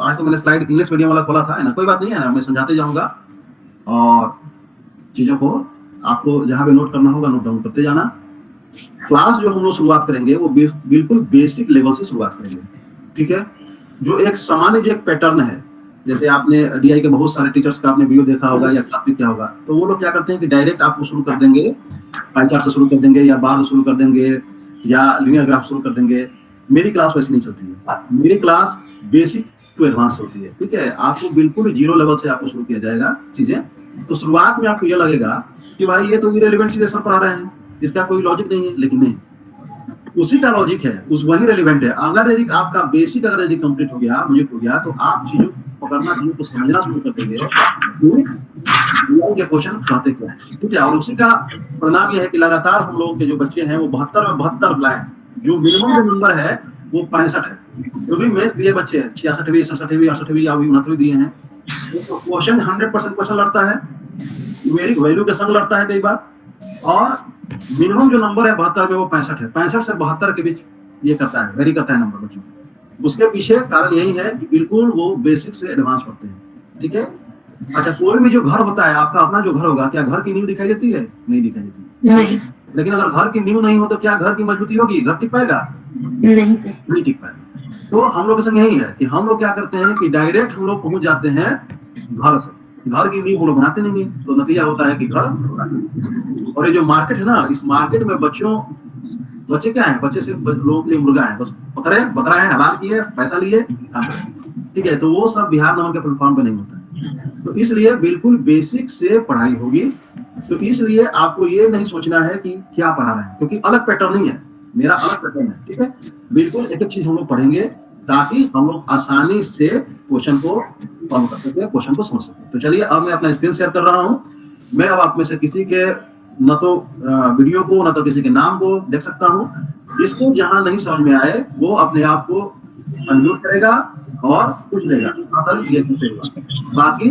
आज तो मैंने स्लाइड इंग्लिश मीडियम वाला खोला था, है ना, कोई बात नहीं है ना, मैं समझाते जाऊंगा और चीजों को आपको जहां पे नोट करना होगा नोट डाउन करते जाना। क्लास जो हम लोग शुरुआत करेंगे वो बिल्कुल बेसिक लेवल से शुरुआत करेंगे, ठीक है। जो एक सामान्य जो एक पैटर्न है, जैसे आपने डीआई के बहुत सारे टीचर्स का आपने वीडियो देखा होगा या क्लास में क्या होगा, तो वो लोग क्या करते हैं कि डायरेक्ट आपको शुरू कर देंगे पाई चार्ट से शुरू कर देंगे या बार से शुरू कर देंगे या लीनियर ग्राफ शुरू कर देंगे। मेरी क्लास वैसे नहीं चलती है, मेरी क्लास बेसिक टू एडवांस होती है, ठीक है। आपको बिल्कुल जीरो लेवल से आपको शुरू किया जाएगा चीजें। तो शुरुआत में आपको ये लगेगा कि भाई ये तो इरेलीवेंट चीजें सब पढ़ा रहे हैं, इसका कोई लॉजिक नहीं है, लेकिन नहीं, उसी का लॉजिक है, उस वही रेलिवेंट है। अगर यदि आपका बेसिक अगर यदि कंप्लीट हो गया, मुझे हो गया, तो आप चीजों को पकड़ना, चीजों को समझना शुरू कर देंगे के क्वेश्चन कहते क्या है, ठीक है। और उसी का परिणाम यह है कि लगातार हम लोग के जो बच्चे हैं वो 72 में 72 लाए हैं। जो मिनिमम जो नंबर है वो 65 है। जो भी मैथ्स दिए बच्चे 66वीं 67वीं 68वीं या 69वीं दिए हैं, क्वेश्चन 100% क्वेश्चन लड़ता है, न्यूमेरिक वैल्यू के संग लड़ता है कई बार, और मिनिमम जो नंबर है 72 में वो 65 है। 65 से 72 के बीच ये करता है, वेरी करता है नंबर बच्चों को। उसके पीछे कारण यही है कि बिल्कुल वो बेसिक से एडवांस पढ़ते हैं, ठीक है। अच्छा, कोई भी जो घर होता है, आपका अपना जो घर होगा, क्या घर की नींव दिखाई देती है? नहीं दिखाई देती, नहीं। लेकिन अगर घर की नींव नहीं हो तो क्या घर की मजबूती होगी? घर टिक पाएगा? नहीं सर, नहीं टिक पाएगा। तो हम लोग के संग यही है कि हम लोग क्या करते हैं कि डायरेक्ट हम लोग पहुंच जाते हैं घर से, घर की नींव हम लोग बनाते नहीं है, तो नतीजा होता है कि घर अधूरा है। और ये जो मार्केट है ना, इस मार्केट में बच्चे क्या है, बच्चे सिर्फ लोगों के लिए मुर्गा है, बस बकरा है, हलाल किए, पैसा लिए, ठीक है। तो वो सब बिहार नमन के प्लेटफॉर्म पे नहीं होता है। तो इसलिए बिल्कुल बेसिक से पढ़ाई होगी। तो इसलिए आपको ये नहीं सोचना है कि क्या पढ़ा रहे हैं, क्योंकि अलग पैटर्न नहीं है, मेरा अलग पैटर्न है, ठीक है। बिल्कुल एक एक चीज हम लोग पढ़ेंगे ताकि हम लोग आसानी से क्वेश्चन को फॉलो कर सके, क्वेश्चन को समझ सके। तो चलिए, अब मैं अपना स्क्रीन शेयर कर रहा हूँ। मैं अब आप में से किसी के न तो वीडियो को, न तो किसी के नाम को देख सकता हूँ। इसको जहां नहीं समझ में आए वो अपने आप को अनम्यूट करेगा और पूछ लेगा, ये पूछेगा। बाकी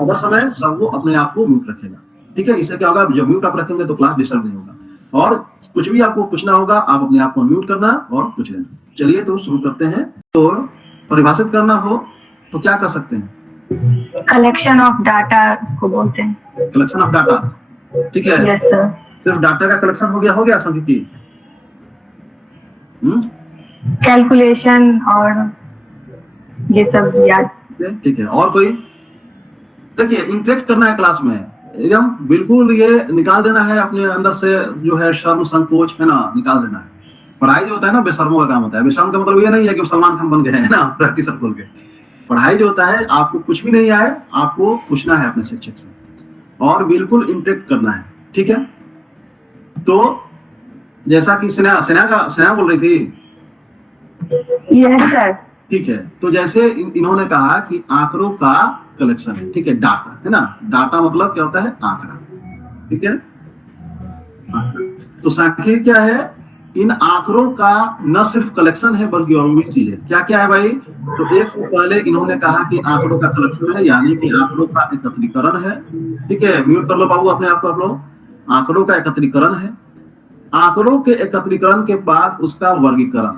अगर समय सब वो अपने आप को म्यूट रखेगा, ठीक है। इससे क्या होगा, जब म्यूट आप रखेंगे तो क्लास डिस्टर्ब नहीं होगा। और कुछ भी आपको पूछना होगा, आप अपने आप को म्यूट करना और पूछ लेना। चलिए, तो शुरू करते हैं। तो परिभाषित करना हो तो क्या कर सकते हैं? कलेक्शन ऑफ डाटा इसको बोलते हैं। कलेक्शन ऑफ डाटा, ठीक है। Yes sir. सिर्फ डाटा का कलेक्शन हो गया सांख्यिकी? कैलकुलेशन और ये सब याद, ठीक है। और कोई? देखिए, इंटरेक्ट करना है क्लास में, एकदम बिल्कुल ये निकाल देना है अपने अंदर से, जो है शर्म संकोच है ना, निकाल देना है। पढ़ाई जो होता है ना, बेशर्मों का काम होता है। बेशर्म का मतलब ये नहीं है कि सलमान खान बन गए हैं ना प्रैक्टिस खोल के। पढ़ाई जो होता है, आपको कुछ भी नहीं आए, आपको पूछना है अपने शिक्षक से और बिल्कुल इंटरेक्ट करना है, ठीक है। तो जैसा कि स्नेहा बोल रही थी, यस सर, ठीक है। तो जैसे इन्होंने कहा कि आंकड़ों का कलेक्शन है, ठीक है, डाटा है ना। डाटा मतलब क्या होता है? आंकड़ा, ठीक है। तो सांख्यिकी क्या है? इन आंकड़ों का न सिर्फ कलेक्शन है बल्कि और भी चीज है। क्या क्या है भाई? तो एक तो पहले इन्होंने कहा कि आंकड़ों का कलेक्शन है, यानी कि आंकड़ों का एकत्रीकरण है, ठीक है। म्यूट कर लो बाबू अपने आप को आप लोग। आंकड़ों का एकत्रीकरण है। आंकड़ों के एकत्रीकरण के बाद उसका वर्गीकरण,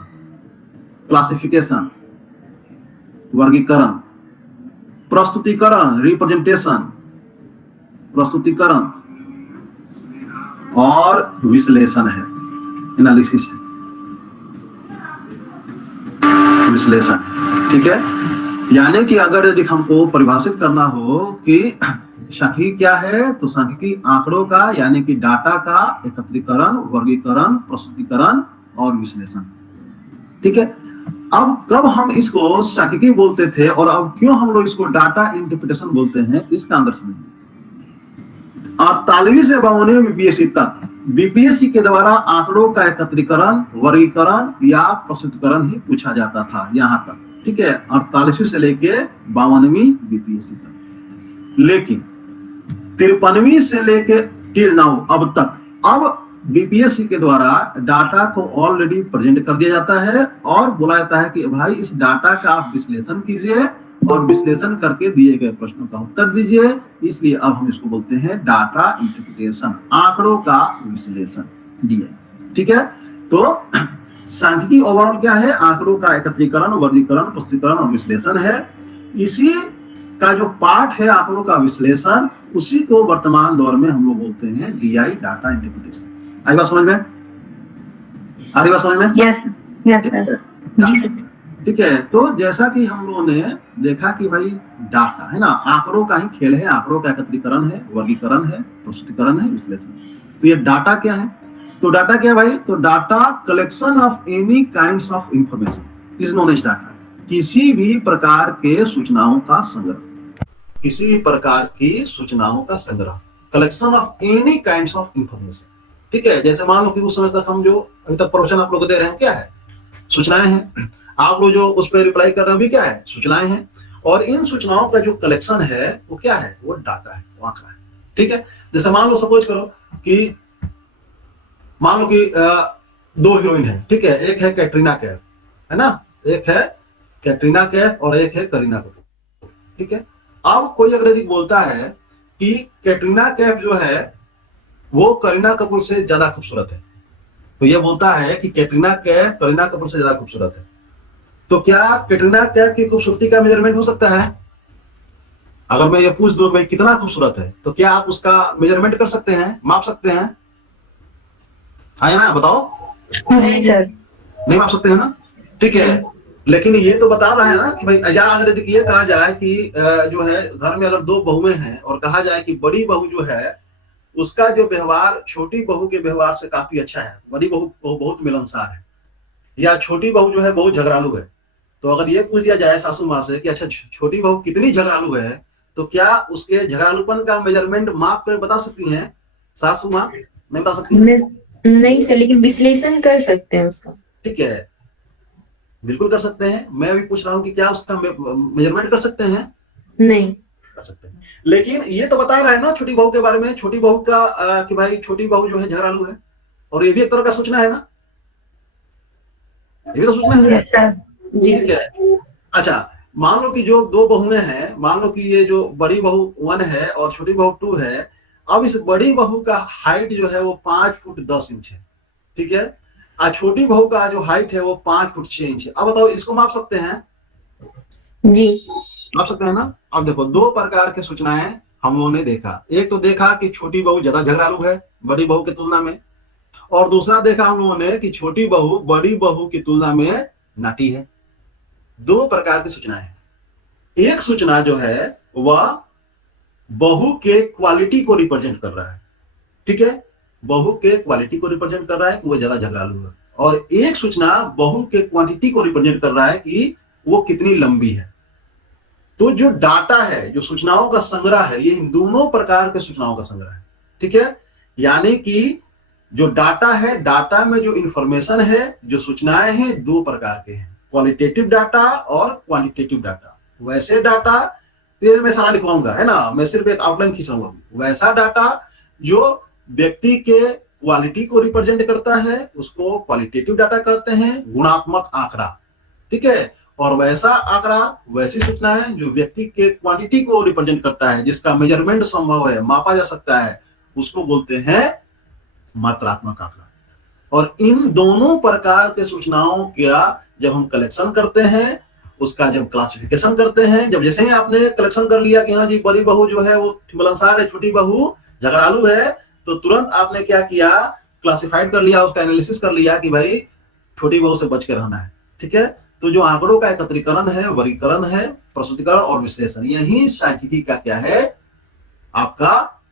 क्लासिफिकेशन, वर्गीकरण, प्रस्तुतिकरण, रिप्रेजेंटेशन, प्रस्तुतिकरण और विश्लेषण है, एनालिसिस है, विश्लेषण, ठीक है। यानी कि अगर यदि हमको परिभाषित करना हो कि सांख्यिकी क्या है, तो सांख्यिकी आंकड़ों का यानी कि डाटा का एकत्रीकरण, वर्गीकरण, प्रस्तुतिकरण और विश्लेषण, ठीक है। अब कब हम इसको सांख्यिकी बोलते थे और अब क्यों हम लोग इसको डाटा इंटरप्रिटेशन बोलते हैं, इसका अंदर समझिए। 48 से 52 बीपीएससी तक बीपीएससी के द्वारा आंकड़ों का एकत्रीकरण, वर्गीकरण या प्रस्तुतिकरण ही पूछा जाता था, यहाँ तक, ठीक है। 48 से लेके 52वीं बीपीएससी तक। लेकिन 53वीं से लेके टिल नाउ, अब तक, अब बीपीएससी के द्वारा डाटा को ऑलरेडी प्रेजेंट कर दिया जाता है और बोला जाता है कि भाई इस डाटा का आप विश्लेषण कीजिए और विश्लेषण करके दिए गए प्रश्नों का उत्तर दीजिए। इसलिए अब हम इसको बोलते हैं डाटा इंटरप्रिटेशन, आंकड़ों का विश्लेषण, डीआई, ठीक है। तो सांख्यिकी ओवरऑल क्या है? आंकड़ों का एकत्रीकरण, वर्गीकरण, प्रस्तुतिकरण और विश्लेषण है। इसी का जो पार्ट है आंकड़ों का विश्लेषण, उसी को वर्तमान दौर में हम लोग बोलते हैं डीआई, डाटा इंटरप्रिटेशन। आई बात समझ में? आ रही बात समझ में? Yes yes sir. जी सर। ठीक है, तो जैसा कि हम लोगों ने देखा कि भाई डाटा है ना, आंकड़ों का ही खेल है, आंकड़ों का एकत्रीकरण है, वर्गीकरण है, प्रस्तुतिकरण है, विश्लेषण। तो ये डाटा क्या है? तो डाटा क्या है भाई? तो data collection of any kinds of information is known as data. किसी भी प्रकार के सूचनाओं का संग्रह, किसी भी प्रकार की सूचनाओं का संग्रह, collection of any kinds of information. ठीक है, जैसे मान लो कि उस समय तक हम जो अभी तक प्रवचन आप लोग दे रहे हैं क्या है? सूचनाएं हैं। आप लोग जो उस पर रिप्लाई कर रहे हैं भी क्या है? सूचनाएं हैं। और इन सूचनाओं का जो कलेक्शन है वो क्या है? वो डाटा है, वो आंकड़ा है। ठीक है, जैसे मान लो सपोज करो कि मान लो कि दो हीरोइन है, ठीक है, एक है कैटरीना कैफ, है ना, एक है कैटरीना कैफ और एक है करीना कपूर। ठीक है, अब कोई अगर यदि बोलता है कि कैटरीना कैफ जो है वो करीना कपूर से ज्यादा खूबसूरत है, तो ये बोलता है कि कैटरीना कैफ करीना कपूर से ज्यादा खूबसूरत है, तो क्या कैटरीना कैफ की खूबसूरती का मेजरमेंट हो सकता है? अगर मैं ये पूछ दूं भाई कितना खूबसूरत है, तो क्या आप उसका मेजरमेंट कर सकते हैं, माप सकते हैं? हाँ ना, बताओ। नहीं सर। नहीं माप सकते हैं ना? ठीक है, लेकिन ये तो बता रहा है ना कि भाई अगर ये कहा जाए कि जो है घर में अगर दो बहुएं हैं और कहा जाए कि बड़ी बहू जो है उसका जो व्यवहार छोटी बहू के व्यवहार से काफी अच्छा है, बड़ी बहू बहुत मिलनसार है, या छोटी बहू जो है बहुत झगड़ालू है, तो अगर ये पूछ दिया जाए सासू माँ से कि अच्छा छोटी बहू कितनी झगड़ालू है, तो क्या उसके झगड़ालूपन का मेजरमेंट माप कर बता सकती हैं सासू माँ? नहीं बता सकती। नहीं सर, लेकिन विश्लेषण कर सकते हैं उसका। ठीक है, बिल्कुल कर सकते हैं। मैं अभी पूछ रहा हूँ कि क्या उसका मेजरमेंट कर सकते हैं? नहीं कर सकते हैं, लेकिन ये तो बता रहा है ना छोटी बहू के बारे में, छोटी बहू का कि भाई छोटी बहू जो है झगड़ालू है, और ये भी एक तरह का सूचना है ना, ये भी तो सूचना है। Yes sir. जी ठीक है, अच्छा मान लो कि जो दो बहुएं हैं, मान लो कि ये जो बड़ी बहू 1 है और छोटी बहू 2 है, अब इस बड़ी बहू का हाइट जो है वो 5 फुट 10 इंच है। ठीक है, और छोटी बहू का जो हाइट है वो 5 फुट 6 इंच है। अब बताओ इसको माप सकते हैं? जी माप सकते हैं ना? अब देखो दो प्रकार के सूचनाएं हम लोगों ने देखा, एक तो देखा कि छोटी बहू ज्यादा झगड़ालू है बड़ी बहू की तुलना में, और दूसरा देखा हम लोगों ने कि छोटी बहू बड़ी बहू की तुलना में नाटी है। दो प्रकार की सूचनाएं हैं। एक सूचना जो है वह बहू के क्वालिटी को रिप्रेजेंट कर रहा है। ठीक है, बहू के क्वालिटी को रिप्रेजेंट कर रहा है कि वो ज्यादा झगड़ालू है, और एक सूचना बहू के क्वांटिटी को रिप्रेजेंट कर रहा है कि वो कितनी लंबी है। तो जो डाटा है, जो सूचनाओं का संग्रह है, ये इन दोनों प्रकार के सूचनाओं का संग्रह है। ठीक है, यानी कि जो डाटा है, डाटा में जो इंफॉर्मेशन है, जो सूचनाएं हैं, दो प्रकार के हैं, क्वालिटेटिव डाटा और क्वांटिटेटिव डाटा। वैसे डाटा तेरे में सारा लिखवाऊंगा, है ना, मैं सिर्फ एक आउटलाइन खींचाऊंगा। वैसा डाटा जो व्यक्ति के क्वालिटी को रिप्रेजेंट करता है उसको क्वालिटेटिव डाटा कहते हैं, गुणात्मक आंकड़ा। ठीक है, और वैसा आंकड़ा, वैसी सूचनाएं जो व्यक्ति के क्वांटिटी को रिप्रेजेंट करता है, जिसका मेजरमेंट संभव है, मापा जा सकता है, उसको बोलते हैं मात्रात्मक आंकड़ा। और इन दोनों प्रकार के सूचनाओं का जब हम कलेक्शन करते हैं, उसका जब क्लासिफिकेशन करते हैं, जब जैसे ही आपने कलेक्शन कर लिया कि हाँ जी बड़ी बहू जो है वो मिलनसार है, छोटी बहू झगड़ालू है, तो तुरंत आपने क्या किया, क्लासिफाइड कर लिया, उसका एनालिसिस कर लिया कि भाई छोटी बहू से बच के रहना है। ठीक है, तो जो आंकड़ों का एकत्रीकरण है, वर्गीकरण है, प्रस्तुतिकरण और विश्लेषण, यही सांख्यिकी का क्या है, आपका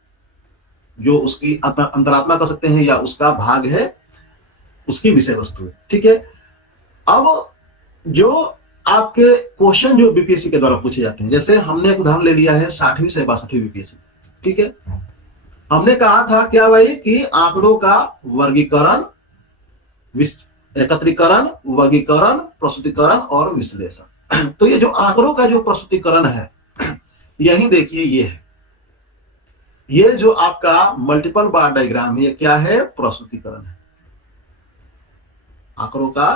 जो उसकी अंतरात्मा कर सकते हैं या उसका भाग है, उसकी विषय वस्तु है। ठीक है, अब जो आपके क्वेश्चन जो बीपीएससी के द्वारा पूछे जाते हैं, जैसे हमने एक उदाहरण ले लिया है 60वीं से 62वीं बीपीएससी। ठीक है, हमने कहा था क्या भाई कि आंकड़ों का वर्गीकरण, एकत्रीकरण, वर्गीकरण, प्रस्तुतिकरण और विश्लेषण। तो ये जो आंकड़ों का जो प्रस्तुतिकरण है, यही देखिए ये है, ये जो आपका मल्टीपल बार डायग्राम है, ये क्या है, प्रस्तुतिकरण है, आंकड़ों का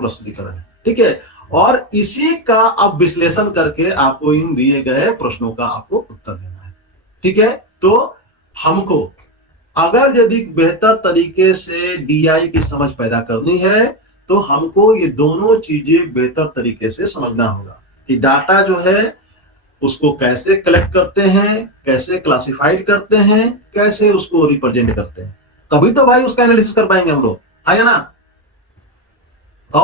प्रस्तुतिकरण है। ठीक है, और इसी का अब विश्लेषण करके आपको इन दिए गए प्रश्नों का आपको उत्तर देना है। ठीक है, तो हमको अगर यदि बेहतर तरीके से डीआई की समझ पैदा करनी है, तो हमको ये दोनों चीजें बेहतर तरीके से समझना होगा। कि डाटा जो है उसको कैसे कलेक्ट करते हैं, कैसे क्लासिफाइड करते हैं, कैसे उसको रिप्रेजेंट करते हैं, तभी तो भाई उसका एनालिसिस कर पाएंगे हम लोग, है ना? तो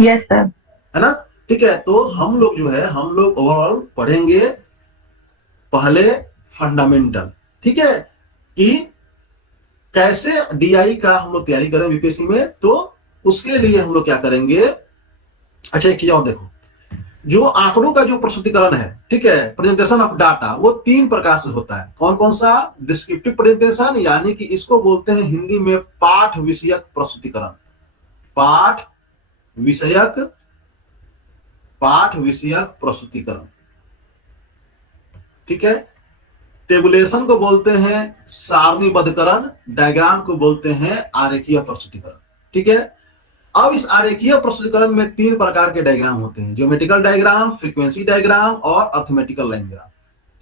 यस सर। है ना? ठीक है, तो हम लोग जो है हम लोग ओवरऑल पढ़ेंगे पहले फंडामेंटल, ठीक है, कि कैसे डीआई का हम लोग तैयारी करें बीपीएससी में। तो उसके लिए हम लोग क्या करेंगे, अच्छा एक चीज और देखो, जो आंकड़ों का जो प्रस्तुतिकरण है, ठीक है, प्रेजेंटेशन ऑफ डाटा, वो 3 प्रकार से होता है। कौन कौन सा? डिस्क्रिप्टिव प्रेजेंटेशन, यानी कि इसको बोलते हैं हिंदी में पाठ विषयक प्रस्तुतिकरण, पाठ विषयक प्रस्तुतिकरण, ठीक है। टेबुलेशन को बोलते हैं सारणीबद्धकरण, डायग्राम को बोलते हैं आरेखीय प्रस्तुतिकरण, ठीक है। अब इस आरेखीय प्रस्तुतिकरण में 3 प्रकार के डायग्राम होते हैं, ज्योमेट्रिकल डायग्राम, फ्रीक्वेंसी डायग्राम और अर्थमेटिकल लाइन डायग्राम,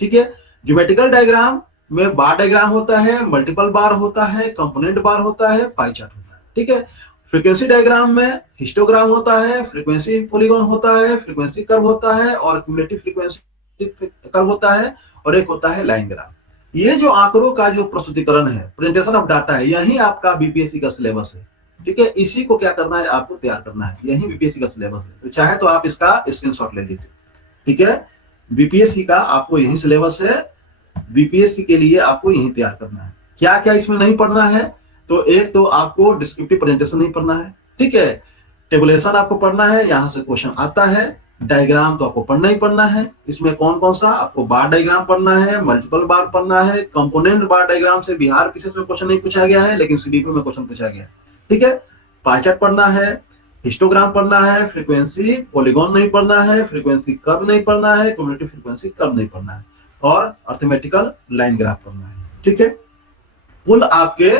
ठीक है। ज्योमेट्रिकल डायग्राम में बार डायग्राम होता है, मल्टीपल बार होता है, कंपोनेंट बार होता है, पाई चार्ट होता है, ठीक है। फ्रीक्वेंसी डायग्राम में हिस्टोग्राम होता है, फ्रीक्वेंसी पॉलीगॉन होता है, फ्रीक्वेंसी कर्व होता है और क्यूमुलेटिव फ्रीक्वेंसी कर्व होता है, और एक होता है लाइन ग्राफ। ये जो आंकड़ों का जो प्रस्तुतिकरण है, प्रेजेंटेशन ऑफ डाटा है, यही आपका बीपीएससी का सिलेबस है, ठीक है। इसी को क्या करना है, आपको तैयार करना है, यही बीपीएससी का सिलेबस है। तो चाहे तो आप इसका स्क्रीनशॉट ले लीजिए, ठीक है। बीपीएससी का आपको यही सिलेबस है, बीपीएससी के लिए आपको यही तैयार करना है। क्या क्या इसमें नहीं पढ़ना है, तो एक तो आपको डिस्क्रिप्टिव प्रेजेंटेशन नहीं पढ़ना है, ठीक है। टेबुलेशन आपको पढ़ना है, यहां से क्वेश्चन आता है। डायग्राम तो आपको पढ़ना ही पढ़ना है, इसमें कौन कौन सा, आपको बार डायग्राम पढ़ना है, मल्टीपल बार पढ़ना है, कंपोनेंट बार डायग्राम से बिहार पीसीएस में क्वेश्चन नहीं पूछा गया है, लेकिन सीडीपी में क्वेश्चन पूछा गया है, ठीक है। पाई चार्ट पढ़ना है, हिस्टोग्राम पढ़ना है, फ्रीक्वेंसी पॉलीगॉन नहीं पढ़ना है, फ्रीक्वेंसी कर्व नहीं पढ़ना है, क्यूमुलेटिव फ्रीक्वेंसी कर्व नहीं पढ़ना है, और अर्थमेटिकल लाइन ग्राफ पढ़ना है, ठीक है। कुल आपके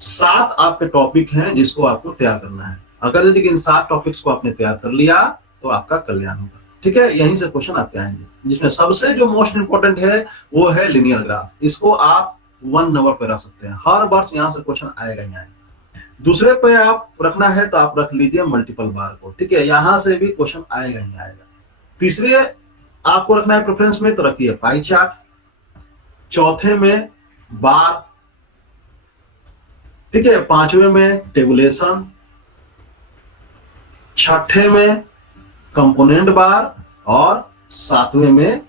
7 आपके टॉपिक हैं जिसको आपको तैयार करना है। अगर यदि इन 7 टॉपिक्स को आपने तैयार कर लिया तो आपका कल्याण होगा, ठीक है। यहीं से क्वेश्चन आपके आएंगे, जिसमें सबसे जो मोस्ट इंपोर्टेंट है वो है लिनियर ग्राफ। इसको आप 1 नंबर पे रख सकते हैं, हर वर्ष यहाँ से क्वेश्चन आएगा ही आएगा। दूसरे पे आप रखना है तो आप रख लीजिए मल्टीपल बार को, ठीक है, यहां से भी क्वेश्चन आएगा ही आएगा। तीसरे आपको रखना है प्रेफरेंस में, तो रखिए पाई चार्ट। चौथे में बार, ठीक है। 5वें में टेबुलेशन, 6ठे में कंपोनेंट बार, और 7वें में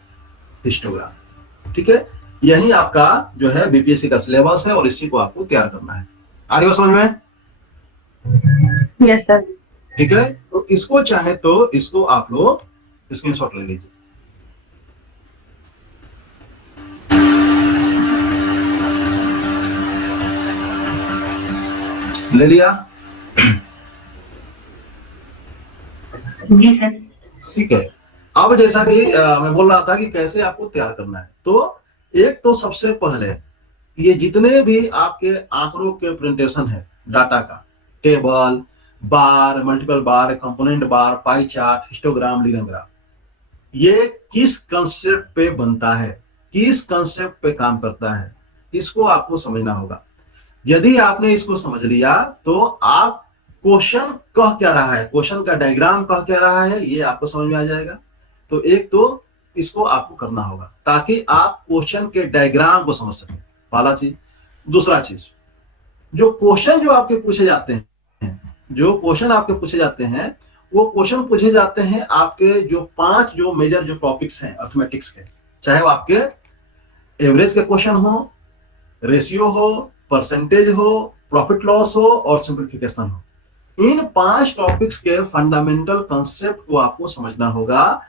हिस्टोग्राम, ठीक है। यही आपका जो है बीपीएससी का सिलेबस है और इसी को आपको तैयार करना है। आ रही हो समझ में? Yes sir. ठीक है, तो इसको चाहे तो इसको आप लोग स्क्रीनशॉट ले लीजिए। ले लिया? जी सर। ठीक है। अब जैसा कि मैं बोल रहा था कि कैसे आपको तैयार करना है, तो एक तो सबसे पहले ये जितने भी आपके आंकड़ों के प्रेजेंटेशन है डाटा का, table, bar, multiple bar, component bar, pie chart, histogram, linear graph, ये किस कंसेप्ट पे बनता है, किस कंसेप्ट पे काम करता है, इसको आपको समझना होगा। यदि आपने इसको समझ लिया तो आप क्वेश्चन कह क्या रहा है, क्वेश्चन का डायग्राम कह क्या रहा है, ये आपको समझ में आ जाएगा। तो एक तो इसको आपको करना होगा ताकि आप क्वेश्चन के डायग्राम को समझ सकें, पहला चीज। दूसरा चीज, जो क्वेश्चन जो आपके पूछे जाते हैं, जो क्वेश्चन आपके पूछे जाते हैं, वो क्वेश्चन पूछे जाते हैं आपके जो 5 जो मेजर जो टॉपिक्स हैं अर्थमेटिक्स के, चाहे वो आपके एवरेज के क्वेश्चन हो, रेशियो हो, परसेंटेज हो, प्रॉफिट लॉस हो और सिंप्लीफिकेशन हो। इन 5 टॉपिक्स के फंडामेंटल कंसेप्ट को आपको समझना होगा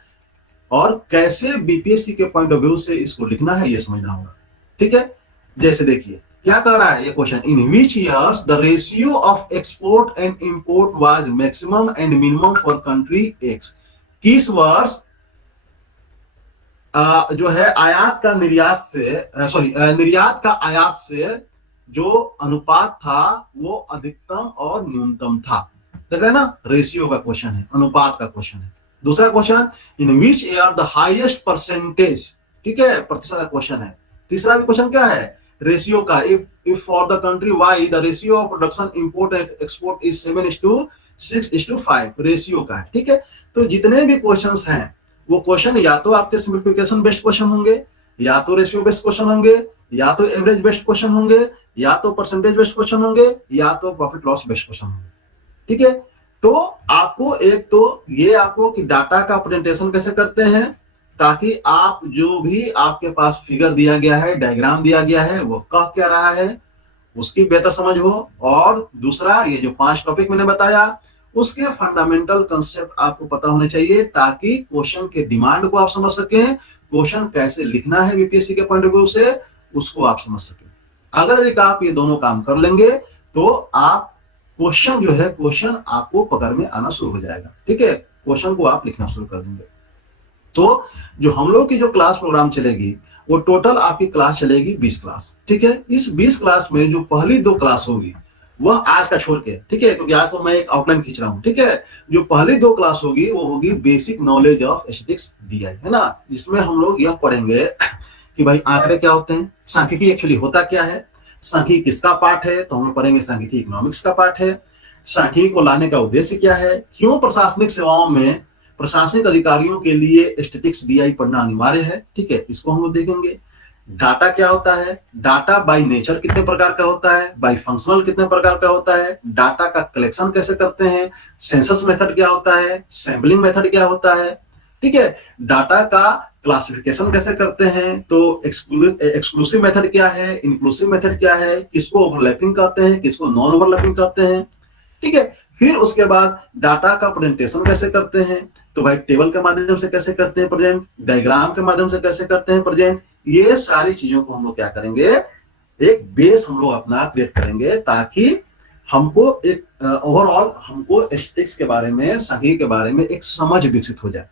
और कैसे बीपीएससी के पॉइंट ऑफ व्यू से इसको लिखना है ये समझना होगा, ठीक है। जैसे देखिए क्या कह रहा है ये question, in which years the ratio of export and import was maximum and minimum for country x. किस वर्ष जो है आयात का निर्यात से निर्यात का आयात से जो अनुपात था वो अधिकतम और न्यूनतम था। देख रहे हैं ना, रेशियो का क्वेश्चन है, अनुपात का क्वेश्चन है। दूसरा question, in which year the highest percentage, ठीक है, प्रतिशत का क्वेश्चन है। तीसरा भी क्वेश्चन क्या है, रेशियो का, if for the country why the ratio of production import and export is 7:6:5, ratio का है, ठीक है। तो जितने भी क्वेश्चंस हैं वो क्वेश्चन या तो आपके सिंप्लीफिकेशन बेस्ड क्वेश्चन होंगे, या तो रेशियो बेस्ड क्वेश्चन होंगे, या तो एवरेज बेस्ड क्वेश्चन होंगे, या तो परसेंटेज बेस्ड क्वेश्चन होंगे, या तो प्रॉफिट लॉस बेस्ड क्वेश्चन होंगे। ठीक है, तो आपको एक तो ये आपको कि डाटा का प्रेजेंटेशन कैसे करते हैं, ताकि आप जो भी आपके पास फिगर दिया गया है, डायग्राम दिया गया है, वो कह क्या रहा है उसकी बेहतर समझ हो। और दूसरा, ये जो 5 टॉपिक मैंने बताया उसके फंडामेंटल कंसेप्ट आपको पता होने चाहिए, ताकि क्वेश्चन के डिमांड को आप समझ सकें, क्वेश्चन कैसे लिखना है बीपीएससी के पॉइंट ऑफ व्यू से उसको आप समझ सकें। अगर एक आप ये दोनों काम कर लेंगे तो आप क्वेश्चन जो है, क्वेश्चन आपको पकड़ में आना शुरू हो जाएगा। ठीक है, क्वेश्चन को आप लिखना शुरू कर देंगे। तो जो हम लोग की जो क्लास प्रोग्राम चलेगी वो टोटल आपकी क्लास चलेगी 20 क्लास। ठीक है, इस 20 क्लास में जो पहली 2 क्लास होगी वह आज का छोड़ के, ठीक है, क्योंकि आज तो मैं एक आउटलाइन खींच रहा हूं। ठीक है, जो पहली 2 क्लास होगी वो होगी basic knowledge of statistics DI, है ना, जिसमें हम लोग यह पढ़ेंगे कि भाई आंकड़े क्या होते हैं, सांख्यिकी एक्चुअली होता क्या है, सांख्यिकी किसका पार्ट है, तो हम लोग पढ़ेंगे सांख्यिकी इकोनॉमिक्स का पार्ट है, सांख्यिकी को लाने का उद्देश्य क्या है, क्यों प्रशासनिक सेवाओं में प्रशासनिक अधिकारियों के लिए स्टैटिस्टिक्स डीआई पढ़ना अनिवार्य है। ठीक है, इसको हम लोग देखेंगे। डाटा क्या होता है, डाटा बाय नेचर कितने प्रकार का होता है, बाय फंक्शनल कितने प्रकार का होता है, डाटा का कलेक्शन कैसे करते हैं, सेंसस मेथड क्या होता है, सैम्पलिंग मेथड क्या होता है। ठीक है, डाटा का क्लासिफिकेशन कैसे करते हैं, तो एक्सक्लूसिव मेथड क्या है, इंक्लूसिव मेथड क्या है, किसको ओवरलैपिंग कहते हैं, किसको नॉन ओवरलैपिंग कहते हैं। ठीक है, फिर उसके बाद डाटा का प्रेजेंटेशन कैसे करते हैं, तो भाई टेबल के माध्यम से कैसे करते हैं प्रेजेंट, डायग्राम के माध्यम से कैसे करते हैं प्रेजेंट। ये सारी चीजों को हम लोग क्या करेंगे, एक बेस हम लोग अपना क्रिएट करेंगे, ताकि हमको एक ओवरऑल हमको स्टैटिस्टिक्स के बारे में, सांख्यिकी के बारे में एक समझ विकसित हो जाए।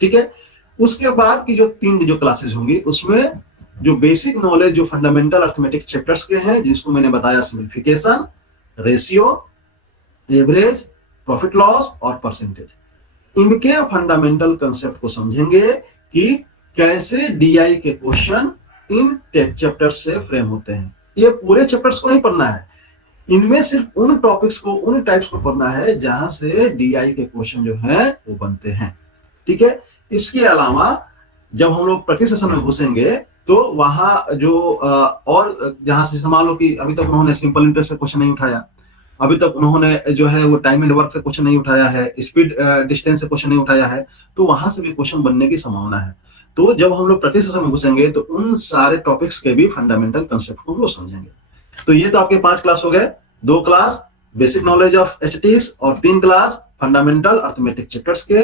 ठीक है, उसके बाद की जो 3 जो क्लासेस होंगी उसमें जो बेसिक नॉलेज, जो फंडामेंटल अर्थमेटिक चैप्टर्स के हैं, जिसको मैंने बताया simplification, ratio, average, profit loss और परसेंटेज, इनके फंडामेंटल कंसेप्ट को समझेंगे कि कैसे डीआई के क्वेश्चन इन चैप्टर्स से फ्रेम होते हैं। ये पूरे चैप्टर्स को नहीं पढ़ना है, इनमें सिर्फ उन टॉपिक्स को, उन टाइप्स को पढ़ना है जहां से डीआई के क्वेश्चन जो है वो बनते हैं। ठीक है, इसके अलावा जब हम लोग प्रैक्टिस सेशन में घुसेंगे तो वहां जो और जहां से मान लो कि अभी तक उन्होंने सिंपल इंटरेस्ट से क्वेश्चन नहीं उठाया, अभी तक उन्होंने जो है वो टाइम एंड वर्क से क्वेश्चन नहीं उठाया है, स्पीड डिस्टेंस से क्वेश्चन नहीं उठाया है, तो वहां से भी क्वेश्चन बनने की संभावना है। तो जब हम लोग प्रैक्टिस सेशन में घुसेंगे तो उन सारे टॉपिक्स के भी फंडामेंटल कंसेप्ट को हम लोग समझेंगे। तो ये तो आपके 5 क्लास हो गए, 2 class basic knowledge of statistics और 3 क्लास फंडामेंटल अर्थमेटिक चैप्टर्स के।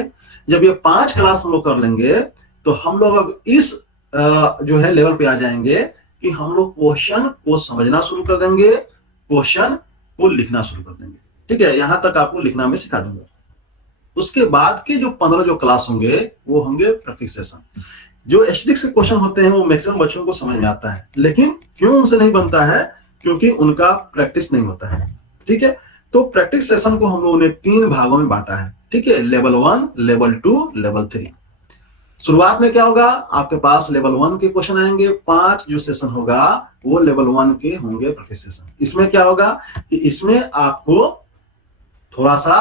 जब ये 5 क्लास हम लोग कर लेंगे तो हम लोग अब इस जो है लेवल पे आ जाएंगे कि हम लोग क्वेश्चन को समझना शुरू कर देंगे, क्वेश्चन को लिखना शुरू कर देंगे। ठीक है, यहां तक आपको लिखना में सिखा दूंगा। उसके बाद के जो 15 जो क्लास होंगे वो होंगे प्रैक्टिस सेशन। जो स्टैटिस्टिक्स के क्वेश्चन होते हैं वो मैक्सिमम बच्चों को समझ में आता है, लेकिन क्यों उनसे नहीं बनता है, क्योंकि उनका प्रैक्टिस नहीं होता है। ठीक है, तो प्रैक्टिस सेशन को हम लोगों ने 3 भागों में बांटा है। ठीक है, लेवल 1, लेवल 2, लेवल 3। शुरुआत में क्या होगा, आपके पास लेवल 1 के क्वेश्चन आएंगे, 5 जो सेशन होगा वो लेवल 1 के होंगे प्रैक्टिस सेशन। इसमें क्या होगा कि इसमें आपको थोड़ा सा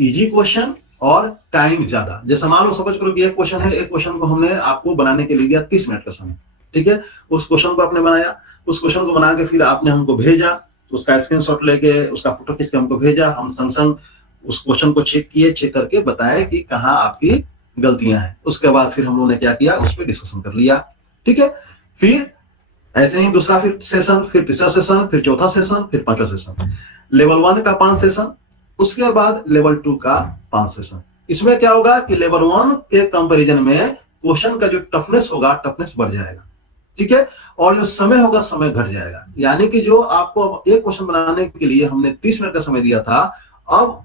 इजी क्वेश्चन और टाइम ज्यादा, जैसे मान लो समझ करो कि एक क्वेश्चन है, एक क्वेश्चन को हमने आपको बनाने के लिए दिया 30 मिनट का समय। ठीक है, उस क्वेश्चन को आपने बनाया, उस क्वेश्चन को बना के फिर आपने हमको भेजा, उसका स्क्रीनशॉट लेके उसका फोटो खींच के हमको भेजा, हम संग संग उस क्वेश्चन को चेक किए, चेक करके बताए कि कहाँ आपकी गलतियां हैं। उसके बाद फिर हम लोगों ने क्या किया, उस पर डिस्कशन कर लिया। ठीक है, फिर ऐसे ही दूसरा फिर सेशन, फिर तीसरा सेशन, फिर चौथा सेशन, फिर 5वां सेशन। लेवल 1 का 5 सेशन, उसके बाद लेवल 2 का 5 सेशन। इसमें क्या होगा कि लेवल 1 के कंपैरिजन में क्वेश्चन का जो टफनेस होगा, टफनेस बढ़ जाएगा। ठीक है, और जो समय होगा, समय घट जाएगा। यानी कि जो आपको एक क्वेश्चन बनाने के लिए हमने 30 मिनट का समय दिया था, अब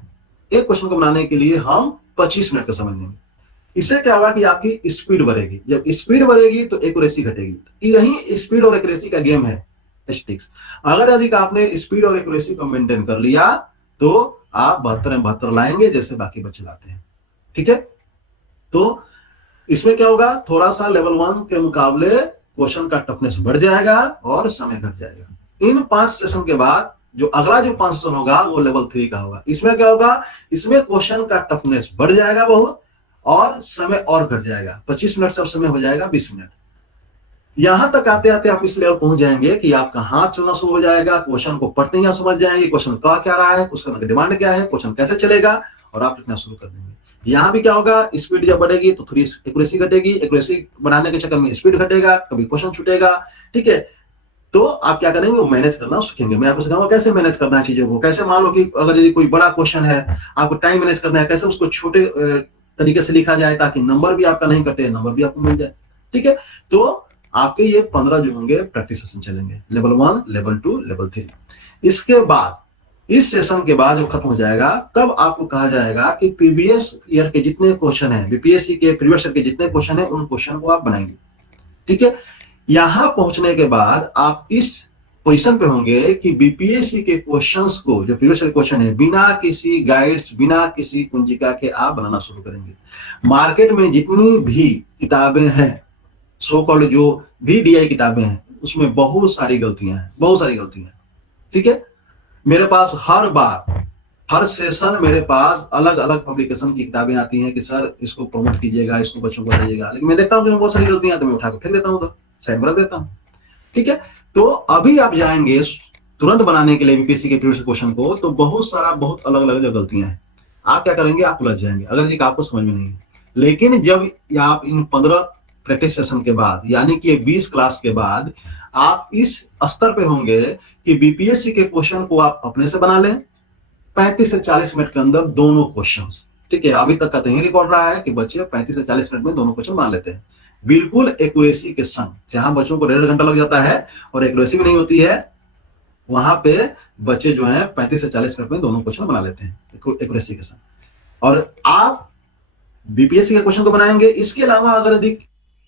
एक क्वेश्चन को बनाने के लिए हम 25 मिनट का समय देंगे। इससे क्या होगा कि आपकी स्पीड बढ़ेगी। जब स्पीड बढ़ेगी तो एक्यूरेसी घटेगी। यही स्पीड और एक्यूरेसी का गेम है स्टैटिस्टिक्स। अगर यदि आपने स्पीड और एक्यूरेसी को मेंटेन कर लिया तो आप 72 में 72 लाएंगे, जैसे बाकी बच्चे लाते हैं। ठीक है, तो इसमें क्या होगा, थोड़ा सा लेवल 1 के मुकाबले क्वेश्चन का टफनेस बढ़ जाएगा और समय घट जाएगा। इन 5 सेशन के बाद जो अगला जो 5 सेशन होगा वो लेवल 3 का होगा। इसमें क्या होगा, इसमें क्वेश्चन का टफनेस बढ़ जाएगा बहुत, और समय और घट जाएगा, 25 मिनट से अब समय हो जाएगा 20 मिनट। यहां तक आते आते आप इस लेवल पहुंच जाएंगे कि आपका हाथ चलना शुरू हो जाएगा, क्वेश्चन को पढ़ते ही आप समझ जाएंगे क्वेश्चन का क्या रहा है, क्वेश्चन का डिमांड क्या है, क्वेश्चन कैसे चलेगा, और आप लिखना शुरू कर देंगे। यहाँ भी क्या होगा, स्पीड जब बढ़ेगी तो थोड़ी एक्यूरेसी घटेगी, एक्यूरेसी बढ़ाने के चक्कर में स्पीड घटेगा, कभी क्वेश्चन छूटेगा, ठीक है। तो आप क्या करेंगे, वो मैनेज करना सीखेंगे। मैं आपको सिखाऊंगा कैसे मैनेज करना है चीजों को, कैसे मान लो कि अगर यदि कोई बड़ा क्वेश्चन है, आपको टाइम मैनेज करना है, कैसे उसको छोटे तरीके से लिखा जाए ताकि नंबर भी आपका नहीं कटे, नंबर भी आपको मिल जाए, ठीक है। तो आपके ये 15 जो होंगे प्रैक्टिस सेशन चलेंगे, लेवल 1, लेवल 2, लेवल 3। इसके बाद, इस सेशन के बाद जब खत्म हो जाएगा, तब आपको कहा जाएगा कि प्रीवियस ईयर के जितने क्वेश्चन हैं, बीपीएससी के प्रीवियस ईयर के जितने क्वेश्चन हैं, उन क्वेश्चन को आप बनाएंगे, ठीक है। यहां पहुंचने के बाद आप इस पोजीशन पे होंगे कि बीपीएससी के क्वेश्चंस को, जो प्रीवियस ईयर क्वेश्चन है, बिना किसी गाइड्स, बिना किसी कुंजिका के आप बनाना शुरू करेंगे। मार्केट में जितनी भी किताबें हैं, सो कॉल्ड जो भी डीआई किताबें हैं, उसमें बहुत सारी गलतियां हैं, बहुत सारी गलतियां, ठीक है। मेरे पास हर बार, हर सेशन मेरे पास अलग अलग पब्लिकेशन की किताबें आती हैं कि सर इसको प्रमोट कीजिएगा, इसको बच्चों को बताइएगा, लेकिन मैं देखता हूँ कि बहुत सारी गलतियां, तो मैं उठा के फेंक देता हूँ, तो साइड में रख देता हूँ, ठीक है। तो अभी आप जाएंगे तुरंत बनाने के लिए बीपीएससी के प्रीवियस क्वेश्चन को, तो बहुत सारा, बहुत अलग अलग जो गलतियां हैं, आप क्या करेंगे, आप उलझ जाएंगे अगर ये आपको समझ में नहीं है। लेकिन जब आप इन 15 प्रैक्टिस सेशन के बाद, यानी कि 20 क्लास के बाद, आप इस स्तर पे होंगे कि बीपीएससी के क्वेश्चन को आप अपने से बना लें 35 से 40 मिनट के अंदर, दोनों क्वेश्चंस, ठीक है। अभी तक का तो यही रिकॉर्ड रहा है कि बच्चे 35 से 40 मिनट में दोनों क्वेश्चन बना लेते हैं, बिल्कुल एक्यूरेसी के संग। जहां बच्चों को 1.5 घंटा लग जाता है और एक्यूरेसी भी नहीं होती है, वहां पे बच्चे जो है 35 से 40 मिनट में दोनों क्वेश्चन बना लेते हैं एक्यूरेसी के संग। और आप बीपीएससी के क्वेश्चन को बनाएंगे। इसके अलावा अगर यदि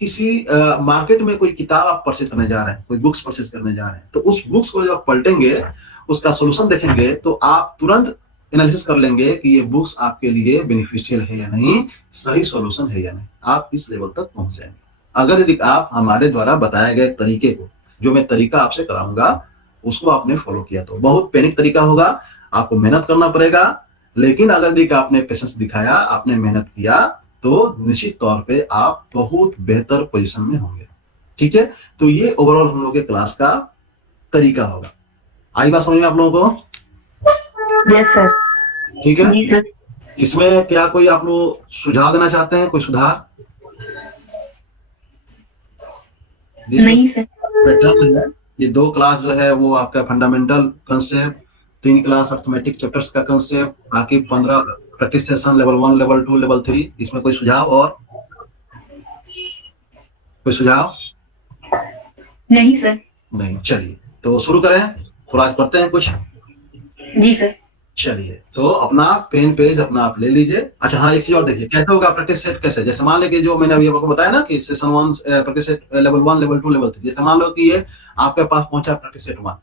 किसी मार्केट में कोई किताब आप परचेज करने जा रहे हैं, कोई बुक्स परचेज करने जा रहे हैं, तो उस बुक्स को जब आप पलटेंगे, उसका सोल्यूशन देखेंगे, तो आप तुरंत एनालिसिस कर लेंगे कि ये बुक्स आपके लिए बेनिफिशियल है या नहीं, सही सॉल्यूशन है या नहीं। आप इस लेवल तक पहुंच जाएंगे अगर यदि आप हमारे द्वारा बताए गए तरीके को, जो मैं तरीका आपसे कराऊंगा, उसको आपने फॉलो किया। तो बहुत पैनिक तरीका होगा, आपको मेहनत करना पड़ेगा, लेकिन अगर यदि आपने पेशेंस दिखाया, आपने मेहनत किया, तो निश्चित तौर पे आप बहुत बेहतर पोजीशन में होंगे, ठीक है। तो ये ओवरऑल हम लोग के क्लास का तरीका होगा। आई बात समझ में आप लोगों को? Yes sir. ठीक है। जी सर। इसमें क्या कोई आप लोग सुझाव देना चाहते हैं, कोई सुधार? नहीं सर। पैटर्न है ये 2 क्लास जो है वो आपका fundamental concept, 3 class arithmetic chapters का कंसेप्ट, बाकी 15 practice session, level 1, level 2, level 3। इसमें कोई सुझाव और कोई सुझाव? नहीं सर। नहीं। चलिए तो शुरू करें, थोड़ा आज पढ़ते हैं कुछ। जी सर। चलिए तो अपना पेन पेज अपना आप ले लीजिए। अच्छा हाँ, एक चीज और देखिए, कैसे होगा प्रैक्टिस सेट कैसे, जैसे मान लो कि जो मैंने अभी आपको बताया ना कि session 1 practice set level 1, level 2, level 3। जैसे मान लो कि ये आपके पास पहुंचा प्रैक्टिस सेट 1,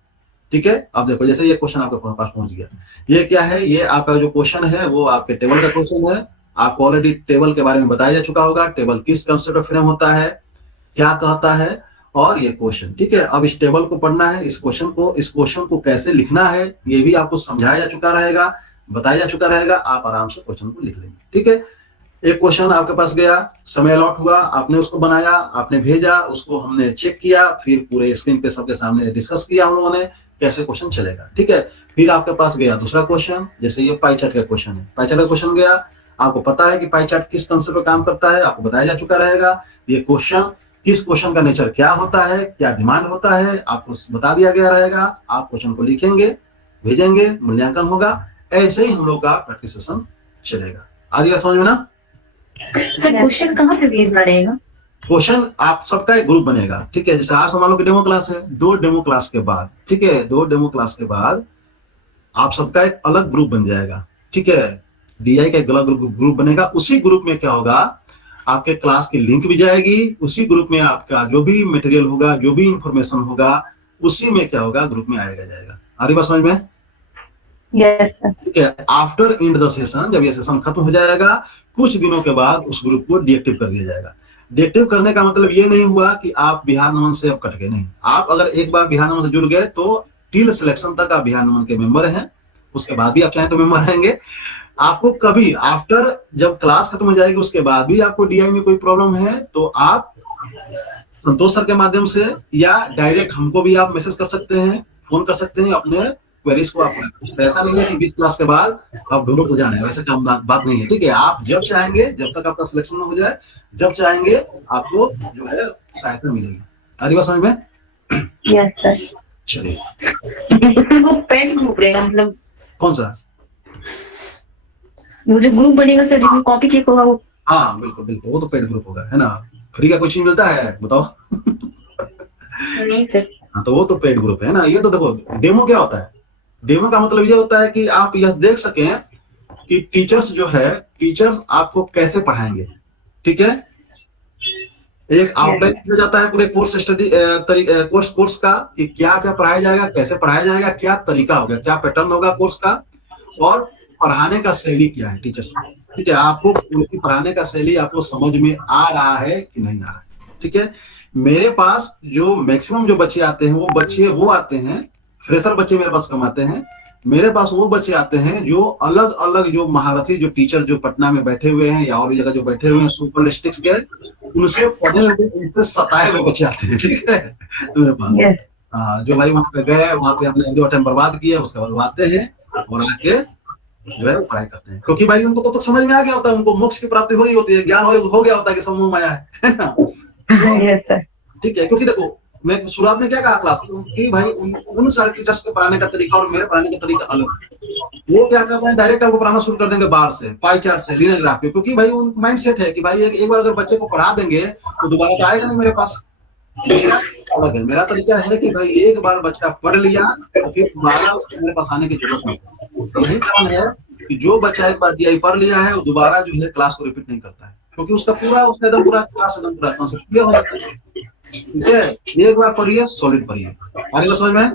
ठीक है। अब देखो जैसे ये क्वेश्चन आपके पास पहुंच गया, ये क्या है, ये आपका जो क्वेश्चन है वो आपके टेबल का क्वेश्चन है। आपको ऑलरेडी टेबल के बारे में बताया जा चुका होगा, टेबल किस कंसेप्ट ऑफ फ्रेम होता है, क्या कहता है, और ये क्वेश्चन, ठीक है। अब इस टेबल को पढ़ना है, इस क्वेश्चन को कैसे लिखना है, ये भी आपको समझाया जा चुका रहेगा, बताया जा चुका रहेगा। आप आराम से क्वेश्चन को लिख लेंगे, ठीक है। एक क्वेश्चन आपके पास गया, समय अलॉट हुआ, आपने उसको बनाया, आपने भेजा, उसको हमने चेक किया, फिर पूरे स्क्रीन पे सबके सामने डिस्कस किया हम लोगों ने कैसे क्वेश्चन चलेगा, ठीक है। फिर आपके पास गया दूसरा क्वेश्चन, जैसे ये पाई चार्ट का क्वेश्चन है, पाई चार्ट का क्वेश्चन गया, आपको पता है कि पाई चार्ट किस कंसेप्ट पे काम करता है, आपको बताया जा चुका रहेगा। ये क्वेश्चन, किस क्वेश्चन का नेचर क्या होता है, क्या डिमांड होता है, आपको बता दिया गया रहेगा। आप क्वेश्चन को लिखेंगे, भेजेंगे, मूल्यांकन होगा। ऐसे ही हम लोग का प्रैक्टिस सेशन चलेगा। आ गया समझ में ना? सर क्वेश्चन कहाँ पे भेजना रहेगा? क्वेश्चन आप सबका एक ग्रुप बनेगा, ठीक है। जैसे आज मान लो कि डेमो क्लास है, 2 डेमो क्लास के बाद, ठीक है, 2 डेमो क्लास के बाद आप सबका एक अलग ग्रुप बन जाएगा, ठीक है। डीआई का एक अलग ग्रुप बनेगा। उसी ग्रुप में क्या होगा, आपके क्लास की लिंक भी जाएगी, उसी ग्रुप में आपका जो भी मटेरियल होगा, जो भी इंफॉर्मेशन होगा, उसी में क्या होगा, ग्रुप में आएगा जाएगा। आ रही बात समझ में? Yes sir. ठीक है। आफ्टर एंड द सेशन, जब ये सेशन खत्म हो जाएगा, कुछ दिनों के बाद उस ग्रुप को डीएक्टिव कर दिया जाएगा। डीएक्टिव करने का मतलब ये नहीं हुआ कि आप बिहार नमन से अब कट गए, नहीं। आप अगर एक बार बिहार नमन से जुड़ गए तो टिल सिलेक्शन तक आप बिहार नमन के मेंबर हैं, उसके बाद भी आप चाहें तो मेंबर रहेंगे। आपको कभी आफ्टर जब क्लास खत्म हो जाएगी उसके बाद भी आपको डीआई में कोई प्रॉब्लम है तो आप संतोष सर के माध्यम से या डायरेक्ट हमको भी आप मैसेज कर सकते हैं, फोन कर सकते हैं, अपने क्वेरीज को आप ऐसा नहीं है कि 20 क्लास के बाद आप ढूंढो तो जाना है, वैसे काम बात नहीं है। ठीक है, आप जब चाहेंगे, जब तक आपका सिलेक्शन हो जाए, जब चाहेंगे आपको जो है सहायता मिलेगी। आ रही बात समझ में? Yes sir. चलिए, उसमें वो पेड ग्रुप रहेगा, मतलब कौन सा? वो जो ग्रुप बनेगा सर जिसमें कॉपी चेक होगा वो। हाँ बिल्कुल बिल्कुल, वो तो पेड ग्रुप होगा, है ना। फ्री का कुछ नहीं मिलता है, बताओ। नहीं सर। हाँ, तो वो तो पेड ग्रुप है ना। ये तो देखो, डेमो क्या होता है? डेमो का मतलब ये होता है कि आप यह देख सकें कि टीचर्स जो है, टीचर्स आपको कैसे पढ़ाएंगे। ठीक है, एक आउटलाइन दिया जाता है पूरे कोर्स स्टडी कोर्स का कि क्या क्या पढ़ाया जाएगा, कैसे पढ़ाया जाएगा, क्या तरीका होगा, क्या पैटर्न होगा कोर्स का, और पढ़ाने का शैली क्या है टीचर्स। ठीक है, आपको उनकी पढ़ाने का शैली आपको समझ में आ रहा है कि नहीं आ रहा है। ठीक है, मेरे पास जो मैक्सिमम जो बच्चे आते हैं वो आते हैं, फ्रेशर बच्चे मेरे पास कम आते हैं। मेरे पास वो बच्चे आते हैं जो अलग अलग जो महारथी जो टीचर जो पटना में बैठे हुए हैं या और भी जगह जो बैठे हुए हैं सुपर स्टिक्स के, उनसे पढ़े हुए, उनसे सताए हुए बच्चे आते हैं। ठीक है, मेरे पास यस जो भाई वहां पे गए, वहां पे हमने 2 टाइम बर्बाद किया, उसके बाद वो आते हैं और आके जो है पढ़ाई करते हैं, क्योंकि भाई उनको तो समझ में आ गया होता है, उनको मोक्ष की प्राप्ति हो गई होती है, ज्ञान हो गया होता है कि समूह माया है ना। Yes sir. ठीक है, क्योंकि देखो मैं शुरुआत में क्या कहा क्लास कि भाई उन सारे टीचर्स के पढ़ाने का तरीका और मेरे पढ़ाने का तरीका अलग है। वो क्या करते हैं, डायरेक्ट आपको पढ़ाना शुरू कर देंगे बाहर से, पाई चार्ट से, लीनियर ग्राफ पे, क्योंकि भाई उन माइंड सेट है कि भाई एक बार अगर बच्चे को पढ़ा देंगे तो दोबारा तो आएगा नहीं मेरे पास। मेरा अलग है, मेरा तरीका है कि भाई एक बार बच्चा पढ़ लिया तो फिर दोबारा मेरे पास आने की जरूरत नहीं। यही कारण है कि जो बच्चा एक बार डीआई पढ़ लिया है वो दोबारा जो है क्लास को रिपीट नहीं करता है, क्योंकि उसका पूरा क्लास एकदम पूरा कॉन्सेप्ट क्लियर हो जाता है। ठीक है, एक बार पढ़िए, सॉलिड पढ़िए। आगे समझ में?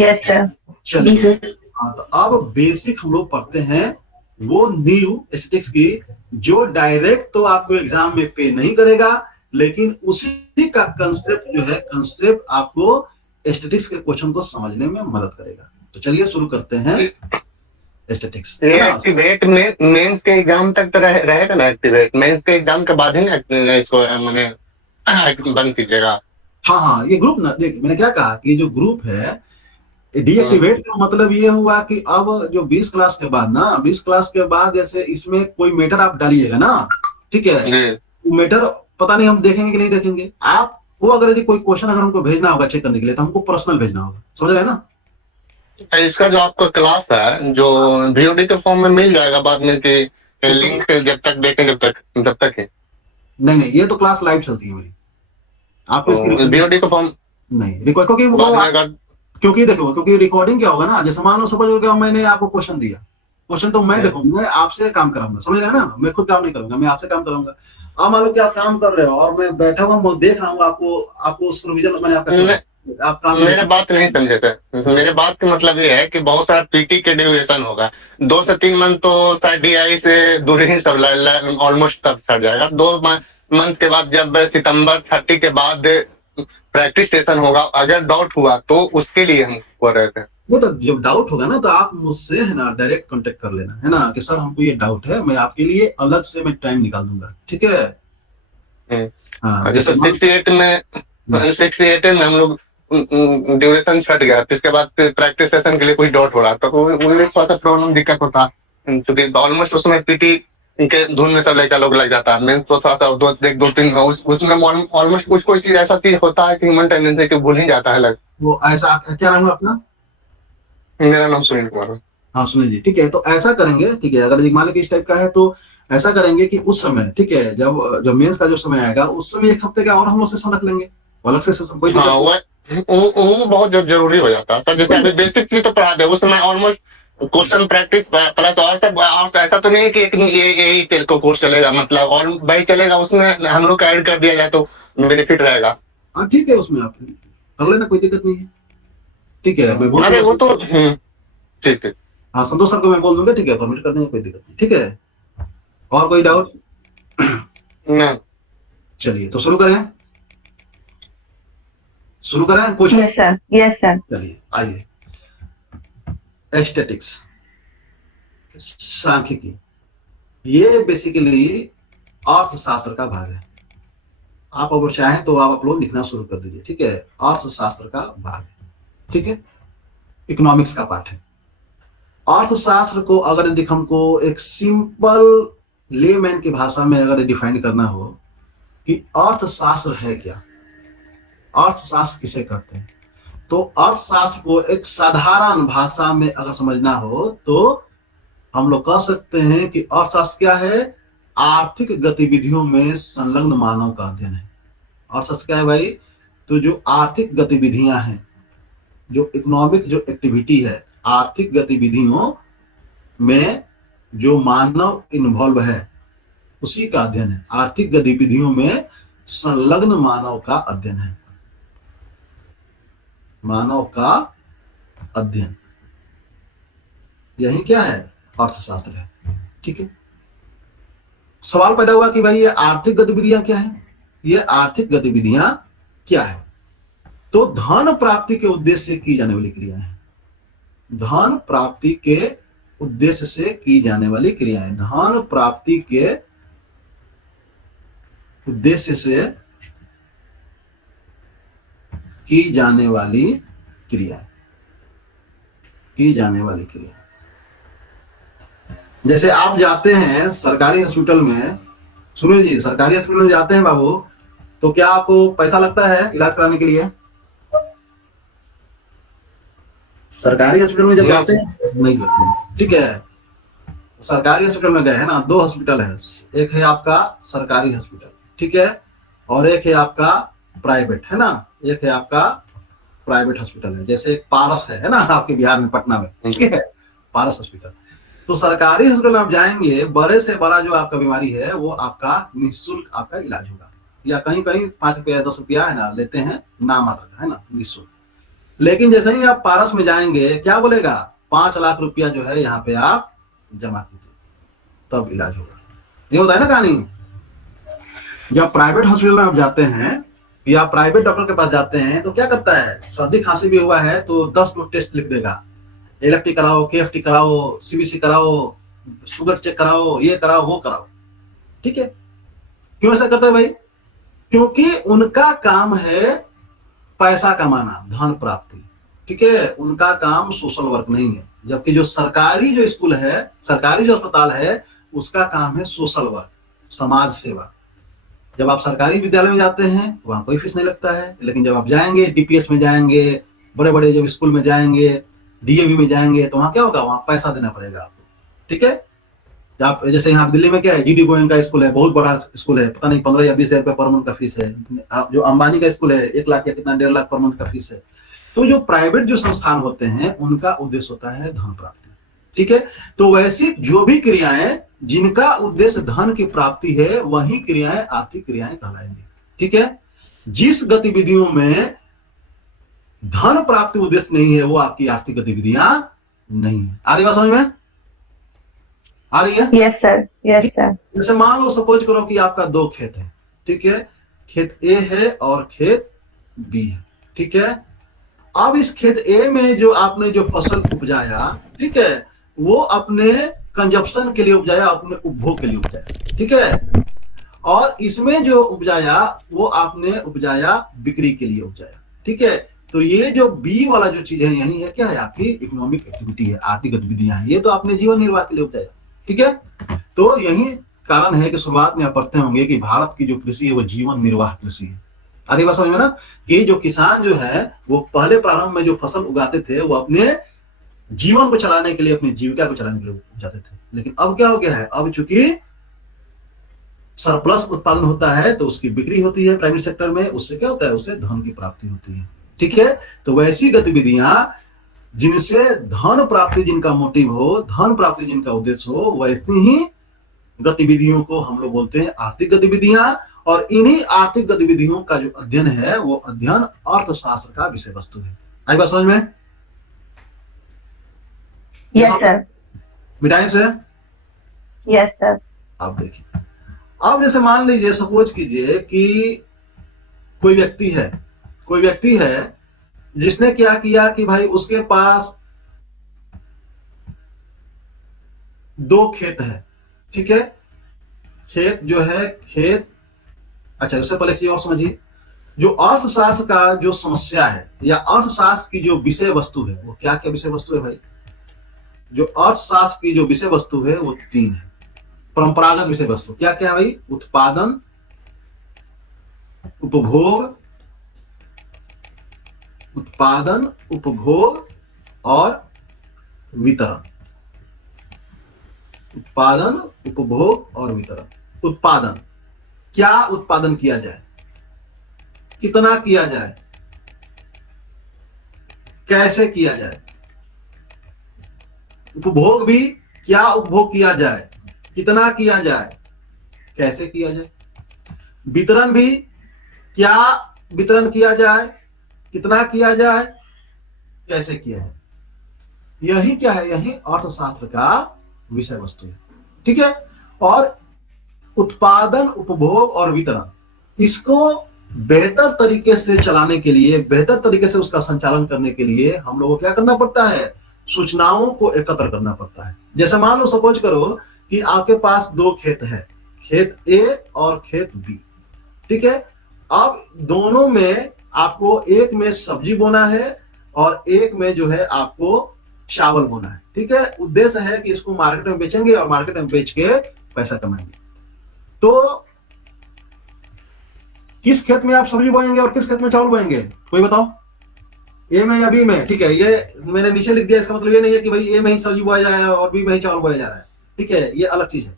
Yes sir. जी चलिए, सर। हाँ, तो अब बेसिक हम लोग पढ़ते हैं वो न्यू स्टैटिस्टिक्स की, जो डायरेक्ट तो आपको एग्जाम में पे नहीं करेगा, लेकिन उसी का कंसेप्ट जो है, कंसेप्ट आपको स्टैटिस्टिक्स के क्वेश्चन को समझने में मदद करेगा। तो चलिए शुरू करते हैं स्टैटिस्टिक्स। ये एक्टिवेट में मेंस के एग्जाम तक तो रहेगा ना, एक्टिवेट मेंस के एग्जाम के बाद ही ना इसको मैंने बंद कीजिएगा। हाँ हाँ, ये ग्रुप ना, देख मैंने क्या कहा कि जो ग्रुप है डीएक्टिवेट का मतलब ये हुआ कि अब जो 20 क्लास के बाद ना, 20 क्लास के बाद जैसे इसमें कोई मैटर आप डालिएगा ना, ठीक है, मैटर पता नहीं हम देखेंगे कि नहीं देखेंगे, आपको अगर यदि कोई क्वेश्चन अगर हमको भेजना होगा चेक करने के लिए तो हमको पर्सनल भेजना होगा, समझ रहे हैं ना। इसका जो आपका क्लास है जो वीओडी के फॉर्म में मिल जाएगा बाद में कि लिंक जब तक देखें जब तक है? नहीं, ये तो क्लास लाइव चलती है मेरी, आपको इसकी वीओडी का फॉर्म नहीं रिकॉर्ड, क्योंकि देखो, क्योंकि रिकॉर्डिंग क्या होगा ना, जैसे मान लो सपोज हो गया मैंने आपको क्वेश्चन दिया, क्वेश्चन तो मैं देखो मैं आपसे काम कराऊंगा, समझ रहे हैं ना, मैं खुद काम नहीं करूंगा, मैं आपसे काम कराऊंगा। अब मान लो कि आप काम कर रहे हो और मैं बैठा हुआ देख रहा हूँ आपको सुपरविजन मैंने आपका आप काम मेरे बात नहीं समझे सर। मेरे बात का मतलब ये है कि बहुत सारा पीटी के ड्यूरेशन होगा, 2 से 3 मंथ तो शायद डीआई से दूर ही सब ऑलमोस्ट सब सर जाएगा। 2 मंथ के बाद जब सितंबर 30 के बाद प्रैक्टिस सेशन होगा, अगर डाउट हुआ तो उसके लिए हम बोल रहे थे। वो तो जब डाउट होगा ना तो आप मुझसे है ना डायरेक्ट कांटेक्ट कर लेना, है ना, कि सर हमको ये डाउट है, मैं आपके लिए अलग से मैं टाइम निकाल दूंगा। ठीक है, हाँ, जैसे 68 में हम लोग ड्यूरेशन छट गया, फिर उसके बाद प्रैक्टिस सेशन के लिए कुछ डाउट हो रहा तो उनमें थोड़ा सा प्रॉब्लम दिक्कत होता, क्योंकि ऑलमोस्ट उसमें पीटी के धुन में सब लड़का लोग लग जाता है। मेन तो थोड़ा सा 2-3 उसमें ऑलमोस्ट कुछ कोई चीज ऐसा चीज होता है कि ह्यूमन टेंडेंसी कि भूल ही जाता है लग। वो ऐसा क्या नाम है अपना? मेरा नाम सुनील कुमार है। हाँ सुनील जी, ठीक है, तो ऐसा करेंगे, ठीक है, अगर मान लो कि इस टाइप का है तो ऐसा करेंगे कि उस समय, ठीक है, जब मेंस का जो समय आएगा उस समय 1 हफ्ते का और हम लोग सेशन रख लेंगे अलग से सेशन, कोई हाँ, वो बहुत जरूरी हो जाता है सर। जैसे अभी बेसिक चीज तो पढ़ा दे, उसमें ऑलमोस्ट क्वेश्चन प्रैक्टिस प्लस और सब, और ऐसा तो नहीं है कि एक यही कोर्स चलेगा, मतलब और भाई चलेगा, उसमें हम लोग ऐड कर दिया जाए तो बेनिफिट रहेगा। हाँ ठीक है, उसमें आप कर लेना, कोई दिक्कत नहीं है। ठीक है, मैं बोल अरे वो तो ठीक है, हाँ संतोष सर को मैं बोल दूंगा, ठीक है, परमिट कर देंगे, कोई दिक्कत नहीं। ठीक है, और कोई डाउट? चलिए तो शुरू करें कुछ? Yes sir, yes sir. चलिए आइए, स्टैटिक्स सांख्यिकी, ये बेसिकली अर्थशास्त्र का भाग है। आप अगर चाहें तो आप अपलोड लिखना शुरू कर दीजिए, ठीक है। अर्थशास्त्र का भाग है, ठीक है, इकोनॉमिक्स का पार्ट है। अर्थशास्त्र को अगर यदि हमको एक सिंपल लेमैन की भाषा में अगर डिफाइन करना हो कि अर्थशास्त्र है क्या, अर्थशास्त्र किसे कहते हैं, तो अर्थशास्त्र को एक साधारण भाषा में अगर समझना हो तो हम लोग कह सकते हैं कि अर्थशास्त्र क्या है, आर्थिक गतिविधियों में संलग्न मानव का अध्ययन है। अर्थशास्त्र क्या है भाई, तो जो आर्थिक गतिविधियां हैं, जो इकोनॉमिक जो एक्टिविटी है, आर्थिक गतिविधियों में जो मानव इन्वॉल्व है उसी का अध्ययन है। आर्थिक गतिविधियों में संलग्न मानव का अध्ययन है, मानव का अध्ययन, यही क्या है, अर्थशास्त्र है, ठीक है। सवाल पैदा हुआ कि भाई ये आर्थिक गतिविधियां क्या है, ये आर्थिक गतिविधियां क्या है, तो धन प्राप्ति के उद्देश्य से की जाने वाली क्रियाएं हैं। धन प्राप्ति के उद्देश्य से की जाने वाली क्रियाएं, धन प्राप्ति के उद्देश्य से की जाने वाली क्रिया, की जाने वाली क्रिया। जैसे आप जाते हैं सरकारी हॉस्पिटल में, सुनिए जी, सरकारी हॉस्पिटल में जाते हैं बाबू, तो क्या आपको पैसा लगता है इलाज कराने के लिए? सरकारी हॉस्पिटल में जब जाते हैं नहीं लगते हैं, ठीक है। सरकारी हॉस्पिटल में गए हैं ना, दो हॉस्पिटल है, एक है आपका सरकारी हॉस्पिटल, ठीक है, और एक है आपका प्राइवेट, है ना, एक है आपका प्राइवेट हॉस्पिटल है। जैसे एक पारस है ना आपके बिहार में, पटना में, ठीक है, पारस हॉस्पिटल। तो सरकारी हॉस्पिटल में आप जाएंगे, बड़े से बड़ा जो आपका बीमारी है वो आपका निःशुल्क आपका इलाज होगा, या कहीं कहीं 5 रुपया 10 रुपया है ना लेते हैं, नाम मात्र का, है ना, निःशुल्क। लेकिन जैसे ही आप पारस में जाएंगे, क्या बोलेगा, 5 लाख रुपया जो है यहाँ पे आप जमा कीजिए तब इलाज होगा। ये होता है ना कहानी। जब प्राइवेट हॉस्पिटल में आप जाते हैं या प्राइवेट डॉक्टर के पास जाते हैं तो क्या करता है, सर्दी खांसी भी हुआ है तो 10 गो टेस्ट लिख देगा, एलएफटी कराओ, केएफटी कराओ, सीबीसी कराओ, शुगर चेक कराओ, ये कराओ, वो कराओ, ठीक है। क्यों ऐसा करते हैं भाई? क्योंकि उनका काम है पैसा कमाना, धन प्राप्ति, ठीक है, उनका काम सोशल वर्क नहीं है। जबकि जो सरकारी जो स्कूल है, सरकारी जो अस्पताल है, उसका काम है सोशल वर्क, समाज सेवा। जब आप सरकारी विद्यालय में जाते हैं तो वहां कोई फीस नहीं लगता है, लेकिन जब आप जाएंगे डीपीएस में जाएंगे, बड़े बड़े जब स्कूल में जाएंगे, डीएवी में जाएंगे, तो वहां क्या होगा, वहां पैसा देना पड़ेगा आपको, ठीक है। आप जैसे यहाँ दिल्ली में क्या है, जीडी गोयन का स्कूल है, बहुत बड़ा स्कूल है, पता नहीं 15 या 20 हजार रुपये पर मंथ का फीस है। जो अंबानी का स्कूल है 1 लाख या कितना 1.5 लाख पर मंथ का फीस है। तो जो प्राइवेट जो संस्थान होते हैं उनका उद्देश्य होता है धन प्राप्ति, ठीक है। तो वैसी जो भी क्रियाएं जिनका उद्देश्य धन की प्राप्ति है, वही क्रियाएं आर्थिक क्रियाएं कहलाएंगी, ठीक है। जिस गतिविधियों में धन प्राप्ति उद्देश्य नहीं है वो आपकी आर्थिक गतिविधियां नहीं है। आ रही बात समझ में? आ रही है? Yes sir, yes sir. जैसे मान लो, सपोज करो कि आपका 2 खेत है, ठीक है, खेत ए है और खेत बी है, ठीक है। अब इस खेत ए में जो आपने जो फसल उपजाया, ठीक है, वो अपने कंजप्शन के लिए उपजाया, अपने उपभोग के लिए उपजाया, ठीक है। और इसमें जो उपजाया वो आपने उपजाया बिक्री के लिए उपजाया, ठीक है। तो ये जो बी वाला जो चीज है, यही है क्या है, आपकी इकोनॉमिक एक्टिविटी है, आर्थिक गतिविधियां हैं। ये तो आपने जीवन निर्वाह के लिए उपजाया, ठीक है। तो यही कारण है कि शुरुआत में आप पढ़ते होंगे कि भारत की जो कृषि है वो जीवन निर्वाह कृषि है। अरे बात समझ में ना, कि जो किसान जो है वो पहले प्रारंभ में जो फसल उगाते थे वो अपने जीवन को चलाने के लिए, अपनी जीविका को चलाने के लिए उगाते थे। लेकिन अब क्या हो गया है, अब चूंकि सरप्लस उत्पादन होता है तो उसकी बिक्री होती है प्राइवेट सेक्टर में, उससे क्या होता है, उससे धन की प्राप्ति होती है, ठीक है। तो वैसी गतिविधियां जिनसे धन प्राप्ति, जिनका मोटिव हो, धन प्राप्ति जिनका उद्देश्य हो, वैसी ही गतिविधियों को हम लोग बोलते हैं आर्थिक गतिविधियां। और इन्हीं आर्थिक गतिविधियों का जो अध्ययन है वो अध्ययन अर्थशास्त्र का विषय वस्तु है। आई बात समझ में? यस सर, मिटाई से? Yes sir. आप देखिए, अब जैसे मान लीजिए, सपोज कीजिए कि कोई व्यक्ति है जिसने क्या किया कि भाई उसके पास दो खेत है, ठीक है, खेत जो है खेत। अच्छा, उससे पहले चीज और समझिए, जो अर्थशास्त्र का जो समस्या है या अर्थशास्त्र की जो विषय वस्तु है, वो क्या क्या विषय वस्तु है भाई? जो अर्थशास्त्र की जो विषय वस्तु है वो तीन है। परंपरागत विषय वस्तु क्या क्या है भाई? उत्पादन, उपभोग, उत्पादन, उपभोग और वितरण। उत्पादन, उपभोग और वितरण। उत्पादन, क्या उत्पादन किया जाए, कितना किया जाए, कैसे किया जाए। उपभोग भी, क्या उपभोग किया जाए, कितना किया जाए, कैसे किया जाए। वितरण भी, क्या वितरण किया जाए, कितना किया जाए, कैसे किया जाए। यही क्या है? यही अर्थशास्त्र का विषय वस्तु है, ठीक है। और उत्पादन, उपभोग और वितरण, इसको बेहतर तरीके से चलाने के लिए, बेहतर तरीके से उसका संचालन करने के लिए हम लोगों को क्या करना पड़ता है? सूचनाओं को एकत्र करना पड़ता है। जैसे मान लो, सपोज करो कि आपके पास दो खेत है, खेत ए और खेत बी, ठीक है। अब दोनों में आपको, एक में सब्जी बोना है और एक में जो है आपको चावल बोना है, ठीक है। उद्देश्य है कि इसको मार्केट में बेचेंगे और मार्केट में बेच के पैसा कमाएंगे। तो किस खेत में आप सब्जी बोएंगे और किस खेत में चावल बोएंगे, कोई बताओ? ए में या बी में? ठीक है, ये मैंने नीचे लिख दिया, इसका मतलब ये नहीं है कि भाई ए में ही सब्जी बोया जा रहा है और बी में ही चावल बोया जा रहा है, ठीक है, ये अलग चीज है।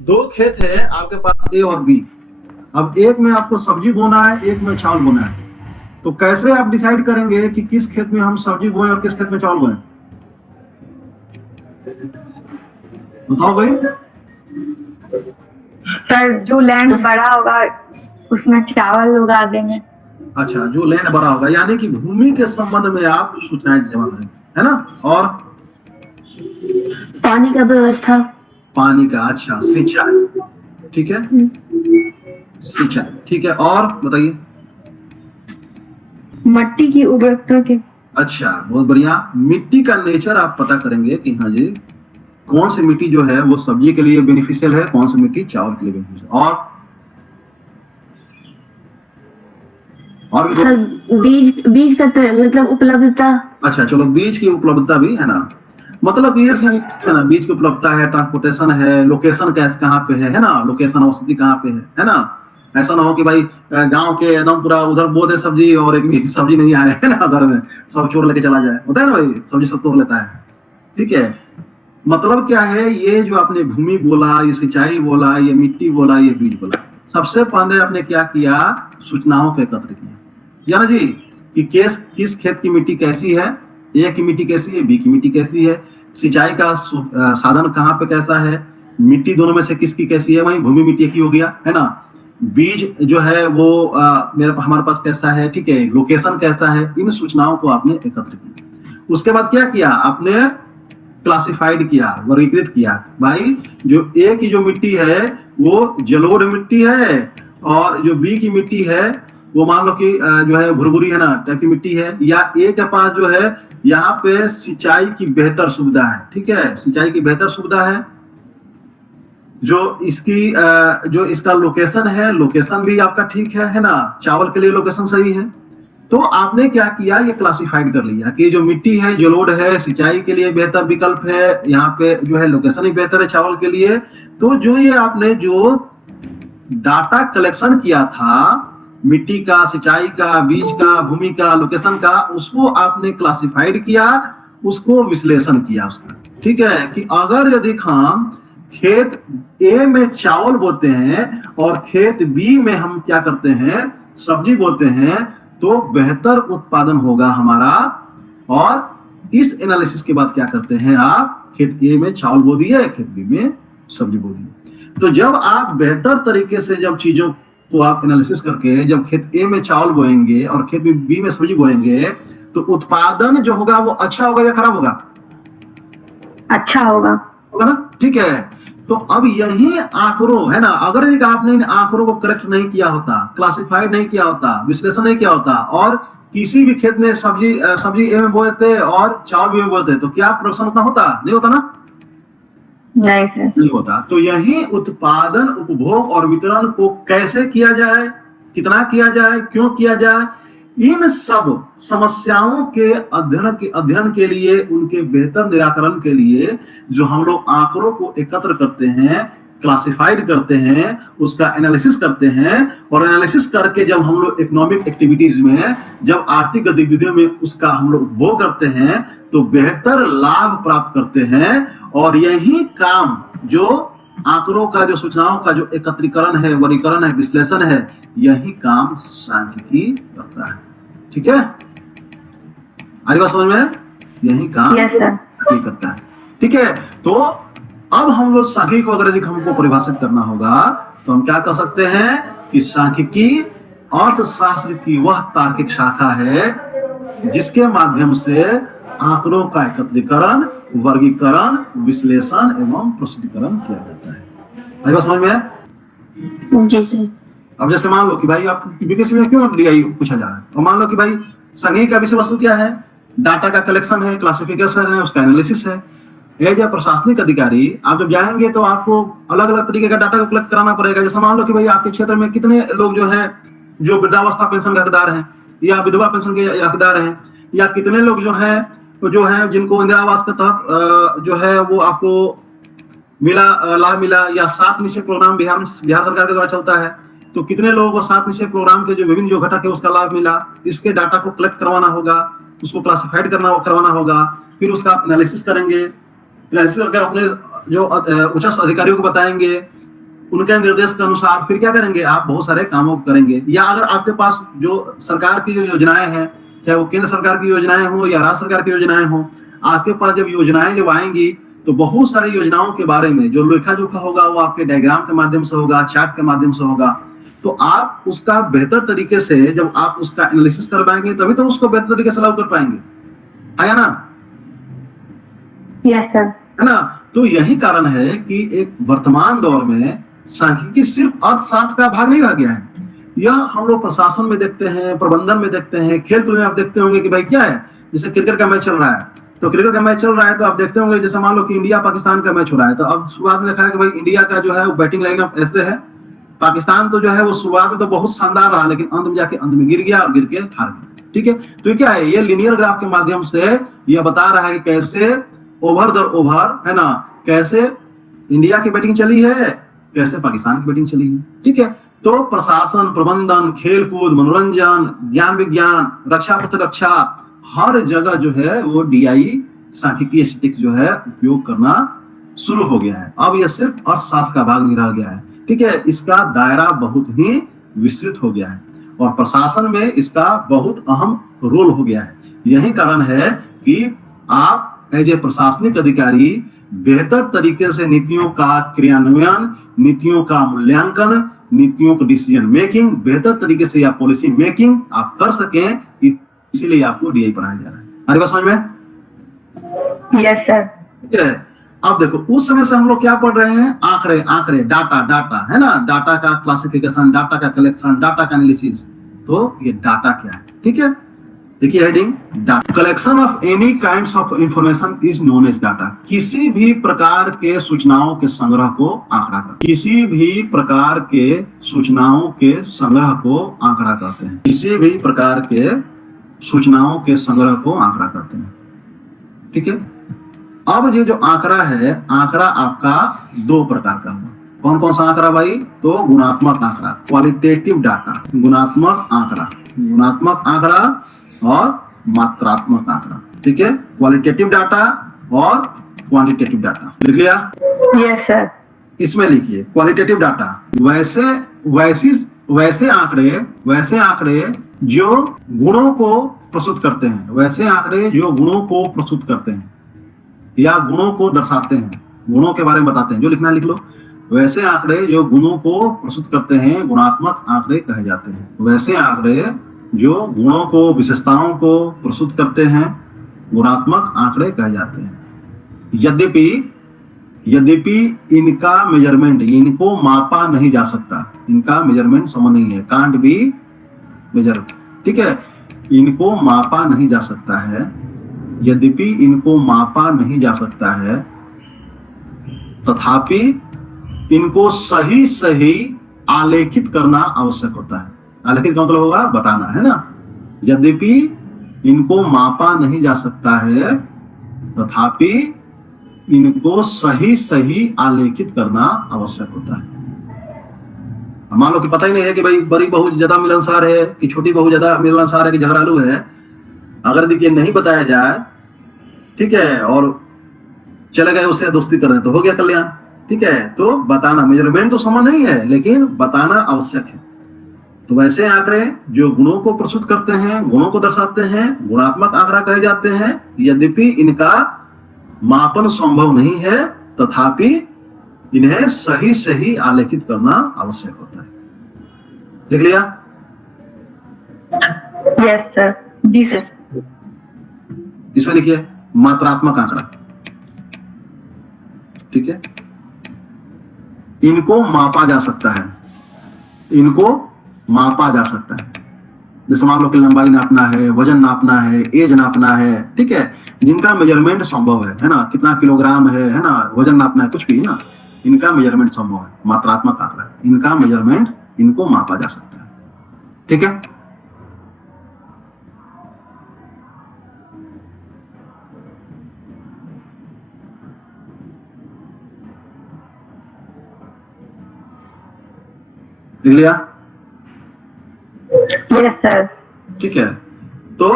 दो खेत है आपके पास, ए और बी। अब एक में आपको सब्जी बोना है, एक में चावल बोना है। तो कैसे आप डिसाइड करेंगे कि किस खेत में हम सब्जी बोए और किस खेत में चावल बोए? बताओ भाई। सर जो लैंड बड़ा होगा उसमें चावल उगा देंगे। अच्छा, जो लैंड बड़ा होगा, यानी कि भूमि के संबंध में आप सूचनाएं जमा करेंगे, है ना। और पानी का व्यवस्था, पानी का, अच्छा, सिंचाई, ठीक है, सिंचाई, ठीक है। और बताइए। मट्टी की उर्वरकता के। अच्छा, बहुत बढ़िया। मिट्टी का नेचर आप पता करेंगे कि हाँ जी, कौन सी मिट्टी जो है वो सब्जी के लिए बेनिफिशियल है, कौन सी मिट्टी चावल के लिए बेनिफिशियल। और सर बीज का मतलब उपलब्धता। अच्छा, चलो, बीज की उपलब्धता भी है ना, मतलब ये है ना, बीज की उपलब्धता है, ट्रांसपोर्टेशन है, लोकेशन कैसे, कहाँ पे है ना, लोकेशन अवस्थिति कहाँ पे है ना। ऐसा ना हो कि भाई गांव के एकदम पूरा उधर बो दे सब्जी और एक भी सब्जी नहीं आए, है ना, घर में सब चोर लेके चला जाए, होता है ना भाई, सब्जी सब तोड़ लेता है, ठीक है। मतलब क्या है, ये जो आपने भूमि बोला, ये सिंचाई बोला, ये मिट्टी बोला, ये बीज बोला, सबसे पहले आपने क्या किया? सूचनाओं को एकत्र किया, जाना जी, कि किस खेत की मिट्टी कैसी है, ए की मिट्टी कैसी है, बी की मिट्टी कैसी है, सिंचाई का साधन कहाँ पे कैसा है, मिट्टी दोनों में से किसकी कैसी है, वही भूमि मिट्टी की हो गया, है ना। बीज जो है वो हमारे पास कैसा है, ठीक है, लोकेशन कैसा है, इन सूचनाओं को आपने एकत्र किया। उसके बाद क्या किया? आपने क्लासिफाइड किया, वर्गीकृत किया। भाई जो ए की जो मिट्टी है वो जलोढ़ मिट्टी है, और जो बी की मिट्टी है वो मान लो कि जो है भुरभुरी, है ना, टाइप की मिट्टी है, या ए के पास जो है यहाँ पे सिंचाई की बेहतर सुविधा है, ठीक है, सिंचाई की बेहतर सुविधा है। जो इसका लोकेशन है, लोकेशन भी आपका ठीक है ना, चावल के लिए लोकेशन सही है। तो आपने क्या किया? ये क्लासिफाइड कर लिया कि जो मिट्टी है, जलोढ़ है, सिंचाई के लिए बेहतर विकल्प है, यहाँ पे जो है लोकेशन ही बेहतर है चावल के लिए। तो जो ये आपने जो डाटा कलेक्शन किया था, मिट्टी का, सिंचाई का, बीज का, भूमि का, लोकेशन का, उसको आपने क्लासिफाइड किया, उसको विश्लेषण किया उसका, ठीक है, कि अगर यदि हम खेत ए में चावल बोते हैं और खेत बी में हम क्या करते हैं, सब्जी बोते हैं, तो बेहतर उत्पादन होगा हमारा। और इस एनालिसिस के बाद क्या करते हैं आप? खेत ए में चावल बो दिए, खेत बी में सब्जी बो दिए। तो जब आप बेहतर तरीके से जब चीजों को आप एनालिसिस करके जब खेत ए में चावल बोएंगे और खेत बी में सब्जी बोएंगे, तो उत्पादन जो होगा वो अच्छा होगा या खराब होगा? अच्छा होगा ना, ठीक है। तो अब यही आंकड़ों है ना, अगर आपने इन आंकड़ों को करेक्ट नहीं किया होता, क्लासिफाइड नहीं किया होता, विश्लेषण नहीं किया होता, और किसी भी खेत में सब्जी ए में बोए थे और चावल बी में बोए थे, तो क्या प्रोडक्शन उतना होता? नहीं होता ना। नहीं सर। नहीं होता। तो यही उत्पादन, उपभोग और वितरण को कैसे किया जाए, कितना किया जाए, क्यों किया जाए, इन सब समस्याओं के अध्ययन के लिए, उनके बेहतर निराकरण के लिए जो हम लोग आंकड़ों को एकत्र करते हैं, क्लासिफाइड करते हैं, उसका एनालिसिस करते हैं, और एनालिसिस करके जब हम लोग इकोनॉमिक एक्टिविटीज में, जब आर्थिक गतिविधियों में उसका हम लोग उपभोग करते हैं तो बेहतर लाभ प्राप्त करते हैं। और यही काम जो आंकड़ों का, जो सूचनाओं का जो एकत्रीकरण है, वर्गीकरण है, विश्लेषण है, यही काम सांख्यिकी करता है। ठीक है, आगे बात समझ में? यही काम यस सर। सांख्यिकी करता है। ठीक है, तो अब हम लोग सांख्यिकी को अगर हमको परिभाषित करना होगा तो हम क्या कर सकते हैं कि सांख्यिकी अर्थशास्त्र की वह तार्किक शाखा है जिसके माध्यम से आंकड़ों का एकत्रीकरण, वर्गीकरण, विश्लेषण एवं प्रस्तुतिकरण किया जाता है। आगे बात समझ में? जी सर। अब जैसे मान लो कि भाई आप बीपीएससी में क्यों लिया पूछा जा रहा है, तो मान लो कि भाई सांख्यिकी का विषय वस्तु क्या है, डाटा का कलेक्शन है, क्लासिफिकेशन है, उसका एनालिसिस है। एज ए प्रशासनिक अधिकारी आप जब जाएंगे तो आपको अलग अलग तरीके का डाटा को कलेक्ट कराना पड़ेगा। जैसे मान लो कि भाई आपके क्षेत्र में कितने लोग जो है जो वृद्धावस्था पेंशन के हकदार हैं या विधवा पेंशन के हकदार हैं, या कितने लोग जो है जिनको इंदिरा आवास के तहत जो है वो आपको लाभ मिला, या 7 निश्चय प्रोग्राम बिहार सरकार के द्वारा चलता है, तो कितने लोगों को 7 निश्चय प्रोग्राम के जो विभिन्न जो घटक है उसका लाभ मिला। इसके डाटा को कलेक्ट करवाना होगा, उसको क्लासिफाइड करवाना होगा, फिर उसका एनालिसिस करेंगे, एनालिसिस करके अपने जो उच्च अधिकारियों को बताएंगे, उनके निर्देश के अनुसार फिर क्या करेंगे, आप बहुत सारे कामों को करेंगे। या अगर आपके पास जो सरकार की जो योजनाएं हैं, चाहे वो केंद्र सरकार की योजनाएं हो या राज्य सरकार की योजनाएं हो, आपके पास जब योजनाएं जब आएंगी तो बहुत सारी योजनाओं के बारे में जो लेखा जोखा होगा वो आपके डायग्राम के माध्यम से होगा, चार्ट के माध्यम से होगा। तो आप उसका बेहतर तरीके से जब आप उसका एनालिसिस कर पाएंगे तभी तो उसको बेहतर तरीके से लागू कर पाएंगे। आया ना? Yes sir. है ना? तो यही कारण है कि एक वर्तमान दौर में सांख्यिकी सिर्फ अर्थशास्त्र का भाग नहीं रह गया है। यह हम लोग प्रशासन में देखते हैं, प्रबंधन में देखते हैं, खेल कूद में आप देखते होंगे कि भाई क्या है, जैसे क्रिकेट का मैच चल रहा है, तो क्रिकेट का मैच चल रहा है तो आप देखते होंगे, जैसे मान लो कि इंडिया पाकिस्तान का मैच हो रहा है, तो अब शुरुआत में देखा है कि भाई इंडिया का जो है वो बैटिंग लाइनअप ऐसे है, पाकिस्तान तो जो है वो शुरुआत में तो बहुत शानदार रहा, लेकिन अंत में जाके अंत में गिर गया और गिर के हार गया। ठीक है, तो क्या है, ये लीनियर ग्राफ के माध्यम से यह बता रहा है कि कैसे ओवर दर ओवर, है ना, कैसे इंडिया की बैटिंग चली है, कैसे पाकिस्तान की बैटिंग चली है। ठीक है, तो प्रशासन, प्रबंधन, खेल कूद, मनोरंजन, ज्ञान विज्ञान, रक्षा प्रतिरक्षा, हर जगह जो है वो डीआई सांख्यिकी स्टैटिस्टिक्स जो है उपयोग करना शुरू हो गया है। अब यह सिर्फ अर्थशास्त्र का भाग नहीं रह गया है। ठीक है, इसका दायरा बहुत ही विस्तृत हो गया है और प्रशासन में इसका बहुत अहम रोल हो गया है। यही कारण है कि आप एज ए प्रशासनिक अधिकारी बेहतर तरीके से नीतियों का क्रियान्वयन, नीतियों का मूल्यांकन, नीतियों को डिसीजन मेकिंग बेहतर तरीके से या पॉलिसी मेकिंग आप कर सकें, इसीलिए आपको डीआई पढ़ाया जा रहा है। हमारी बात समझ में? Yes sir. ठीक है, अब देखो उस समय से हम लोग क्या पढ़ रहे हैं, आंकड़े, डाटा, है ना, डाटा का क्लासिफिकेशन, डाटा का कलेक्शन, डाटा का एनालिसिस। तो ये डाटा क्या है? ठीक है, देखिए heading, data collection of any kinds of information is known as data. किसी भी प्रकार के सूचनाओं के संग्रह को आंकड़ा कहते हैं। किसी भी प्रकार के सूचनाओं के संग्रह को आंकड़ा कहते हैं। किसी भी प्रकार के सूचनाओं के संग्रह को आंकड़ा कहते हैं। ठीक है, अब ये जो आंकड़ा है, आंकड़ा आपका 2 प्रकार का हुआ। कौन कौन सा आंकड़ा भाई? तो गुणात्मक आंकड़ा, क्वालिटेटिव डाटा, गुणात्मक आंकड़ा और मात्रात्मक आंकड़ा। ठीक है, क्वालिटेटिव डाटा और क्वांटिटेटिव डाटा। लिख लिया? Yes sir. इसमें लिखिए क्वालिटेटिव डाटा, वैसे आंकड़े जो गुणों को प्रस्तुत करते हैं, वैसे आंकड़े जो गुणों को प्रस्तुत करते हैं या गुणों को दर्शाते हैं, गुणों के बारे में बताते हैं। जो लिखना है लिख लो। वैसे आंकड़े जो गुणों को प्रस्तुत करते हैं गुणात्मक आंकड़े कहे जाते हैं। वैसे आंकड़े जो गुणों को, विशेषताओं को प्रस्तुत करते हैं गुणात्मक आंकड़े कहे जाते हैं। यद्यपि इनका मेजरमेंट, इनको मापा नहीं जा सकता, इनका मेजरमेंट समझ नहीं है, कांट बी मेजर। ठीक है, इनको मापा नहीं जा सकता है, यद्यपि इनको मापा नहीं जा सकता है, तथापि इनको सही सही आलेखित करना आवश्यक होता है। आलेखित का मतलब होगा बताना, है ना। यद्यपि इनको मापा नहीं जा सकता है, तथापि इनको सही सही आलेखित करना आवश्यक होता है। मान लो कि पता ही नहीं है कि भाई बड़ी बहू ज्यादा मिलनसार है कि छोटी बहू ज्यादा मिलनसार है कि झगड़ालू है। अगर देखिए नहीं बताया जाए, ठीक है, और चले गए उससे दोस्ती कर रहे तो हो गया कल्याण, ठीक है। तो बताना, मेजरमेंट तो समान नहीं है लेकिन बताना आवश्यक है। तो वैसे आंकड़े जो गुणों को प्रस्तुत करते हैं, गुणों को दर्शाते हैं, गुणात्मक आंकड़ा कहे जाते हैं। यद्यपि इनका मापन संभव नहीं है, तथापि इन्हें सही सही आलेखित करना आवश्यक होता है। लिख लिया? Yes sir. जी सर। इसमें लिखिए मात्रात्मक आंकड़ा, ठीक है। इनको मापा जा सकता है, इनको मापा जा सकता है। जैसे मान लो कि लंबाई नापना है, वजन नापना है, एज नापना है, ठीक है, जिनका मेजरमेंट संभव है ना, कितना किलोग्राम है ना, वजन नापना है, कुछ भी है ना, इनका मेजरमेंट संभव है। मात्रात्मक आंकड़ा, इनका मेजरमेंट, इनको मापा जा सकता है, ठीक है। लिख लिया? Yes sir. ठीक है। तो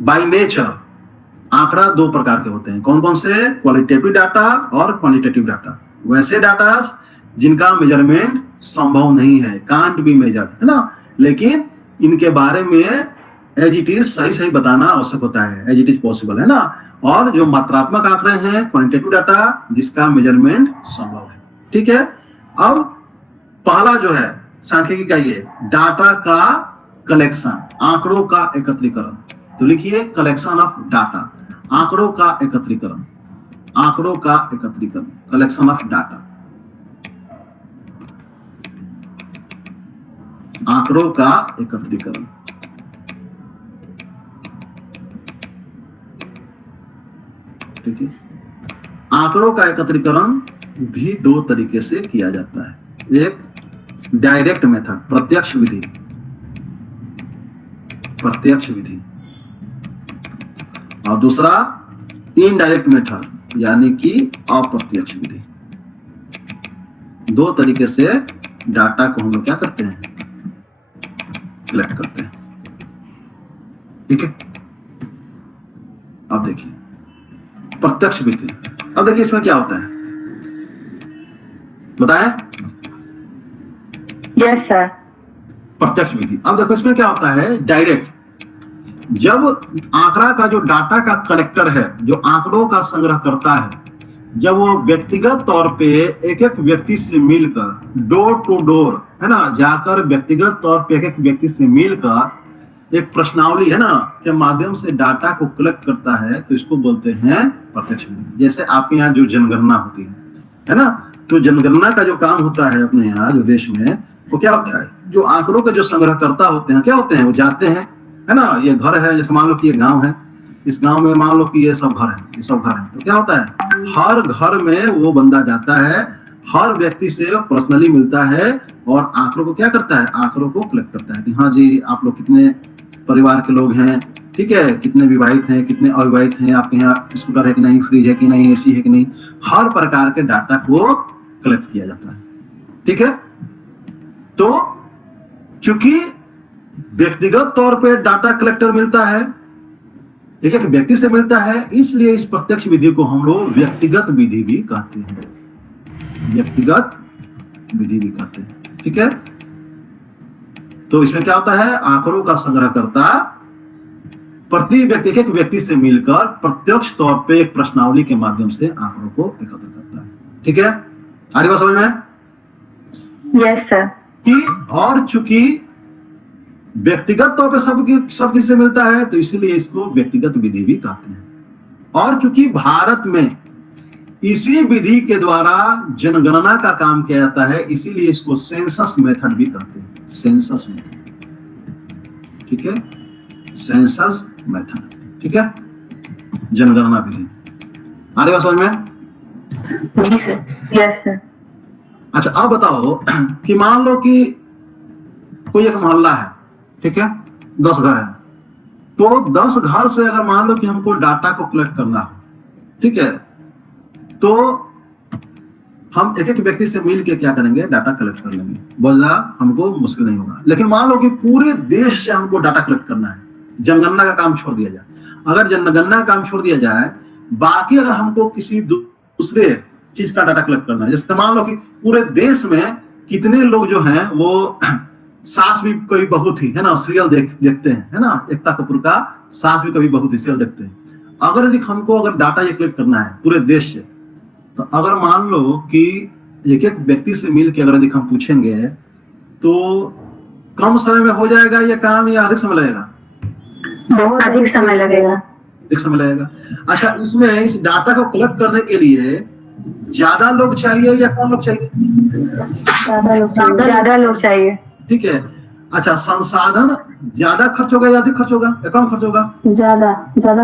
बाय नेचर आंकड़ा दो प्रकार के होते हैं। कौन कौन से? क्वालिटेटिव डाटा और क्वांटिटेटिव डाटा। वैसे डाटा जिनका मेजरमेंट संभव नहीं है, कांट बी मेजर्ड, है ना, लेकिन इनके बारे में एज इट इज सही सही बताना आवश्यक होता है, एज इट इज पॉसिबल, है ना। और जो मात्रात्मक आंकड़े हैं, क्वांटिटेटिव डाटा, जिसका मेजरमेंट संभव है, ठीक है। अब पहला जो है सांख्यिकी का, ये डाटा का कलेक्शन, आंकड़ों का एकत्रीकरण। तो लिखिए कलेक्शन ऑफ डाटा, आंकड़ों का एकत्रीकरण, आंकड़ों का एकत्रीकरण, कलेक्शन ऑफ डाटा, आंकड़ों का एकत्रीकरण। ठीक है। आंकड़ों का एकत्रीकरण भी दो तरीके से किया जाता है। एक डायरेक्ट मेथड, प्रत्यक्ष विधि, प्रत्यक्ष विधि, और दूसरा इनडायरेक्ट मेथड, यानी कि अप्रत्यक्ष विधि। दो तरीके से डाटा को हम लोग क्या करते हैं? कलेक्ट करते हैं, ठीक है। अब देखिए प्रत्यक्ष विधि। अब देखिए इसमें क्या होता है, बताएं? Yes sir. प्रत्यक्ष विधि। अब देखो इसमें क्या होता है, डायरेक्ट। जब आंकड़ा का जो डाटा का कलेक्टर है, जो आंकड़ों का संग्रह करता है, जब वो व्यक्तिगत तौर पे एक एक व्यक्ति से मिलकर, डोर टू डोर, है ना, जाकर व्यक्तिगत तौर पे एक एक व्यक्ति से मिलकर एक प्रश्नावली, है ना, के माध्यम से डाटा को कलेक्ट करता है, तो इसको बोलते हैं प्रत्यक्ष विधि। जैसे आपके यहाँ जो जनगणना होती है ना, तो जनगणना का जो काम होता है अपने यहाँ जो देश में, वो क्या होता है, जो आंकड़ों के जो संग्रहकर्ता होते हैं, क्या होते हैं, वो जाते हैं, है ना। ये घर है, जैसे मान लो कि ये गांव है, इस गांव में मान लो कि ये सब घर है, ये सब घर है, तो क्या होता है, हर घर में वो बंदा जाता है, हर व्यक्ति से पर्सनली मिलता है और आंकड़ों को क्या करता है, आंकड़ों को कलेक्ट करता है कि हाँ जी आप लोग कितने परिवार के लोग हैं, ठीक है, कितने विवाहित हैं, कितने अविवाहित हैं, आपके यहाँ स्कूटर है कि नहीं, फ्रिज है कि नहीं, एसी है कि नहीं, हर प्रकार के डाटा को कलेक्ट किया जाता है, ठीक है। तो क्योंकि व्यक्तिगत तौर पे डाटा कलेक्टर मिलता है, एक एक व्यक्ति से मिलता है, इसलिए इस प्रत्यक्ष विधि को हम लोग व्यक्तिगत विधि भी कहते हैं, व्यक्तिगत विधि भी कहते हैं, ठीक है। तो इसमें क्या होता है, आंकड़ों का संग्रहकर्ता प्रति व्यक्ति, एक एक व्यक्ति से मिलकर प्रत्यक्ष तौर पे एक प्रश्नावली के माध्यम से आंकड़ों को एकत्र करता है, ठीक है। आ रही बात समझ में? Yes sir. और चूंकि व्यक्तिगत तौर पे सब किसी से मिलता है, तो इसीलिए इसको व्यक्तिगत विधि भी कहते हैं। और चूंकि भारत में इसी विधि के द्वारा जनगणना का काम किया जाता है, इसीलिए इसको सेंसस मेथड भी कहते हैं, सेंसस मेथड, ठीक है, सेंसस मेथड, ठीक है, जनगणना विधि। आ रही बात समझ में? जी सर। Yes sir. अच्छा अब बताओ कि मान लो कि कोई एक मोहल्ला है, ठीक है, 10 घर है, तो 10 घर से अगर मान लो कि हमको डाटा को कलेक्ट करना हो, ठीक है, तो हम एक एक व्यक्ति से मिल के क्या करेंगे, डाटा कलेक्ट कर लेंगे, बोला हमको मुश्किल नहीं होगा। लेकिन मान लो कि पूरे देश से हमको डाटा कलेक्ट करना है, जनगणना का काम छोड़ दिया जाए, अगर जनगणना का काम छोड़ दिया जाए, बाकी अगर हमको किसी दूसरे चीज का डाटा कलेक्ट करना है, जैसे मान लो कि पूरे देश में कितने लोग जो हैं वो सास भी कभी बहू थी, है ना, सीरियल देखते हैं, है ना, एकता कपूर का सास भी कभी बहू थी सीरियल देखते हैं। अगर यदि हमको अगर डाटा ये कलेक्ट करना है पूरे देश से, तो अगर मान लो कि एक एक व्यक्ति से मिल के अगर यदि हम पूछेंगे तो कम समय में हो जाएगा ये काम या अधिक समय लगेगा? बहुत अधिक समय लगेगा। अधिक समय लगेगा। अच्छा, इसमें इस डाटा को कलेक्ट करने के लिए ज्यादा लोग चाहिए या कम लोग चाहिए? ज्यादा लोग चाहिए। ठीक है। अच्छा, संसाधन ज्यादा खर्च होगा या अधिक खर्च होगा या कम खर्च होगा? ज्यादा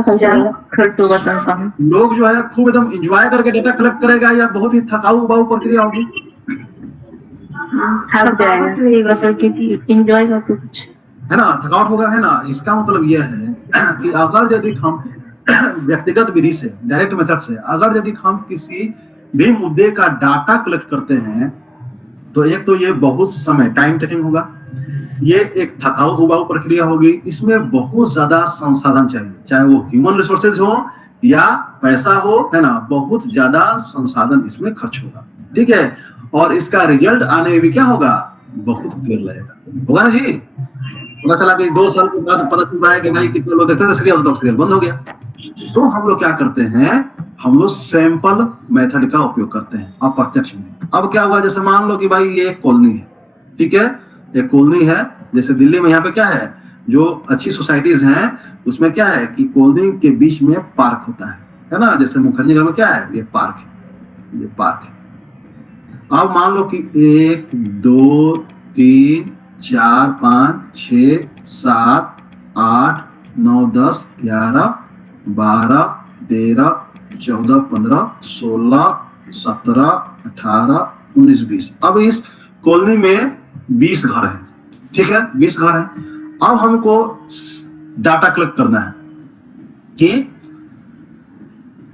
खर्च होगा संसाधन। लोग जो है खूब एकदम एंजॉय करके डाटा कलेक्ट करेगा या बहुत ही थकाऊ उबाऊ प्रक्रिया होगी? थक जाएगा सर, क्योंकि एंजॉय का तो कुछ है ना, थकावट होगा, है ना। इसका मतलब यह है कि अगर यदि हम व्यक्तिगत विधि से, डायरेक्ट मेथड से अगर यदि हम किसी भी मुद्दे का डाटा कलेक्ट करते हैं तो एक तो ये बहुत समय टाइम टेकिंग होगा, ये एक थकाऊ उबाऊ प्रक्रिया होगी, इसमें बहुत ज्यादा संसाधन चाहिए, चाहे वो ह्यूमन रिसोर्सेज हो या पैसा हो, है ना, बहुत ज्यादा संसाधन इसमें खर्च होगा, ठीक है। और इसका रिजल्ट आने में भी क्या होगा, बहुत देर लगेगा, होगा ना जी। पता चला कि 2 साल के बाद पता चल रहा है कि भाई कितने लोग देखते थे सीरियल, तो सीरियल बंद हो गया। तो हम लोग क्या करते हैं, हम लोग सैंपल मेथड का उपयोग करते हैं अप्रत्यक्ष में। अब क्या हुआ, जैसे मान लो कि भाई ये एक कॉलोनी है, ठीक है, एक कॉलोनी है, जैसे दिल्ली में यहाँ पे क्या है, जो अच्छी सोसाइटीज हैं उसमें क्या है कि कॉलोनी के बीच में पार्क होता है ना, जैसे मुखर्जी नगर में क्या है, ये पार्क है, ये पार्क है। अब मान लो कि 1 2 3 4 5 6 7 8 9 10 11 12 13 14 15 16 17 18 19 20। अब इस कॉलोनी में 20 घर हैं, ठीक है, 20 घर हैं। अब हमको डाटा कलेक्ट करना है कि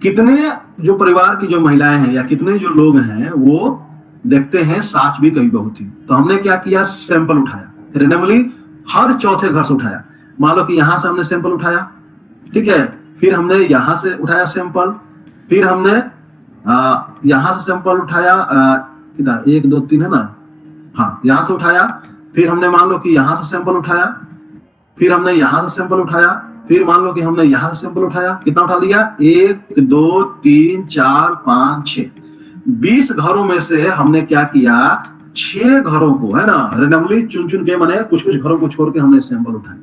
कितने जो परिवार की जो महिलाएं हैं या कितने जो लोग हैं वो देखते हैं सास भी कभी बहू थी। तो हमने क्या किया, सैंपल उठाया, रेंडमली हर चौथे घर से उठाया। मान लो कि यहां से हमने सैंपल उठाया, ठीक है, फिर हमने यहां से उठाया सैंपल, फिर हमने यहां से सैंपल उठाया, कितना 1 2 3 है ना, हाँ, यहां से उठाया, फिर हमने मान लो कि यहां से सैंपल उठाया, फिर हमने यहां से सैंपल उठाया, फिर मान लो कि हमने यहां से सैंपल उठाया, कितना उठा लिया, 1 2 3 4 5 6, 20 घरों में से हमने क्या किया, 6 घरों को, है ना, रेंडमली चुन चुन के, मैंने कुछ कुछ घरों को छोड़ के हमने सैंपल उठाए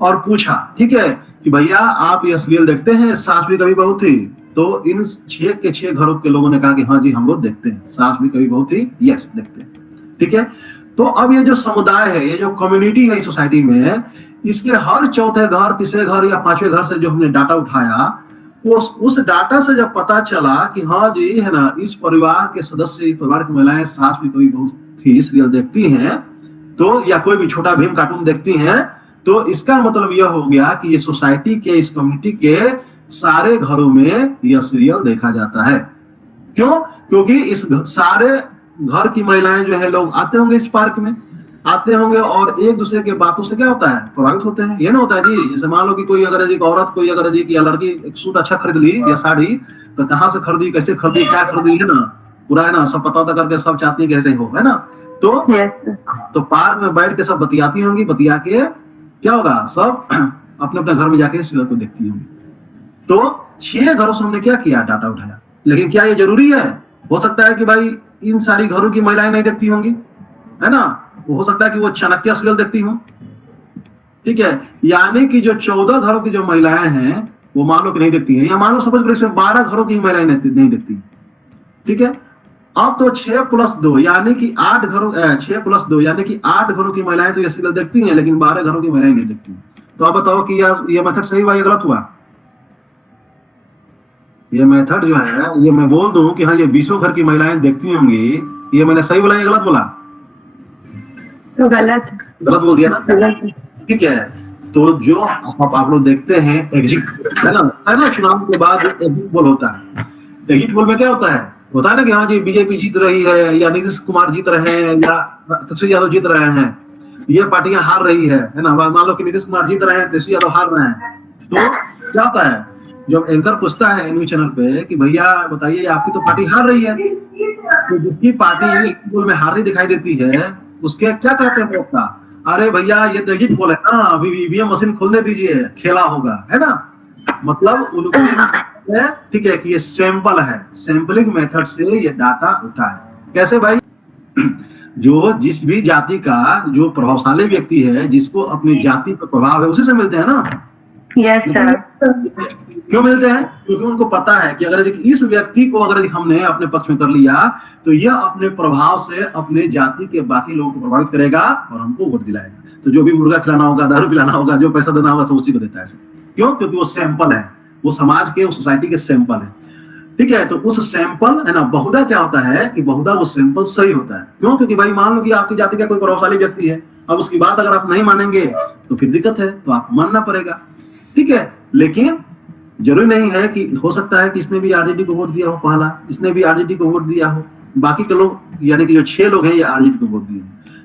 और पूछा, ठीक है, कि भैया आप ये सीरियल देखते हैं, सास भी कभी बहू थी? तो इन 6 के 6 घरों के लोगों ने कहा कि हाँ जी हम लोग देखते हैं, सास भी कभी बहू थी, यस देखते हैं, ठीक है। तो अब ये जो समुदाय है, ये जो कम्युनिटी है इस सोसाइटी में, इसके हर चौथे घर, तीसरे घर या 5वें घर से जो हमने डाटा उठाया, उस डाटा से जब पता चला कि हाँ जी, है ना, इस परिवार के सदस्य, इस परिवार की महिलाएं सास भी कभी बहू थी सीरियल देखती हैं, तो या कोई भी छोटा भीम कार्टून देखती हैं, तो इसका मतलब यह हो गया कि ये सोसाइटी के, इस कम्युनिटी के सारे घरों में यह सीरियल देखा जाता है। क्यों? क्योंकि इस सारे घर की महिलाएं जो है, लोग आते होंगे इस पार्क में, आते होंगे और एक दूसरे के बातों से क्या होता है, प्रभावित होते हैं। ये ना होता है जी, जैसे मान लो कि कोई अगर एक औरत, कोई अगर जी की लड़की एक सूट अच्छा खरीद ली या साड़ी, तो कहाँ से खरीदी, कैसे खरीदी, क्या खरीदी, है ना, पूरा, है ना, सब पता करके सब चाहती है कैसे हो, है ना। तो पार्क में बैठ के सब बतियाती होंगी, बतिया के क्या होगा, सब अपने अपने घर में जाके सीरियल को देखती होंगी। तो 6 घरों से हमने क्या किया, डाटा उठाया। लेकिन क्या ये जरूरी है? हो सकता है कि भाई इन सारी घरों की महिलाएं नहीं देखती होंगी, है ना, वो हो सकता है कि वो चाणक्य सीरियल देखती हो, ठीक है। यानी कि जो 14 घरों की जो महिलाएं हैं वो मान लो कि नहीं देखती हैं, या मान लो सपोज करो इसमें 12 घरों की महिलाएं नहीं देखती, ठीक है। अब तो 6 + 2 यानी कि 8 घरों, 6 + 2 यानी कि 8 घरों की महिलाएं तो ये सीरियल देखती हैं, लेकिन 12 घरों की महिलाएं नहीं देखती। तो आप बताओ कि ये मेथड सही हुआ या गलत हुआ? ये मेथड जो है, ये मैं बोल दूं कि हाँ ये 20 घर की महिलाएं देखती होंगी, ये मैंने सही बोला या गलत बोला? तो गलत गलत बोल दिया ना? गलत ठीक है। तो जो आप लोग देखते हैं एग्जिट है ना, चुनाव के बाद एग्जिट पोल होता है। एग्जिट पोल में क्या होता है ना कि हाँ जी बीजेपी जीत रही है, या नीतीश कुमार जीत रहे हैं, या तेजस्वी यादव जीत रहे हैं, ये पार्टियां हार रही है ना। मान लो कि नीतीश कुमार जीत रहे हैं, तेजस्वी यादव हार रहे हैं, तो क्या होता है, जब एंकर पूछता है न्यूज चैनल पे कि भैया बताइए आपकी तो पार्टी हार रही है, तो जिसकी पार्टी पोल में हारती दिखाई देती है उसके क्या कहते हैं प्रवक्ता, अरे भैया ये तो एग्जिट पोल है ना, अभी ईवीएम मशीन खोलने दीजिए, खेला होगा, है ना। मतलब उनको ठीक है कि ये सैंपल है, सैंपलिंग मेथड से ये डाटा उठा है। कैसे भाई? जो जिस भी जाति का जो प्रभावशाली व्यक्ति है, जिसको अपनी जाति पर प्रभाव है, उसी से मिलते हैं ना। Yes sir. क्यों मिलते हैं? क्योंकि उनको पता है कि अगर इस व्यक्ति को अगर हमने अपने पक्ष में कर लिया तो यह अपने प्रभाव से अपने जाति के बाकी लोगों को प्रभावित करेगा और हमको वोट दिलाएगा। तो जो भी मुर्गा खिलाना होगा, दारू पिलाना होगा, जो पैसा देना होगा, सब उसी को देता है। क्यों? क्योंकि वो सैंपल है, वो समाज के, उस सोसाइटी के सैंपल है। ठीक है, तो उस सैंपल है ना, बहुधा क्या होता है कि बहुधा वो सैंपल सही होता है। क्यों? क्योंकि भाई मान लो कि आपकी जाति का कोई प्रभावशाली व्यक्ति है, अब उसकी बात अगर आप नहीं मानेंगे तो फिर दिक्कत है, तो आपको मानना पड़ेगा। ठीक है, लेकिन जरूरी नहीं है कि, हो सकता है कि इसने भी आरजेडी को वोट दिया हो, पहला इसने भी आरजेडी को वोट दिया हो, बाकी के लोग यानी कि जो 6 लोग हैं ये आरजेडी को वोट दिए।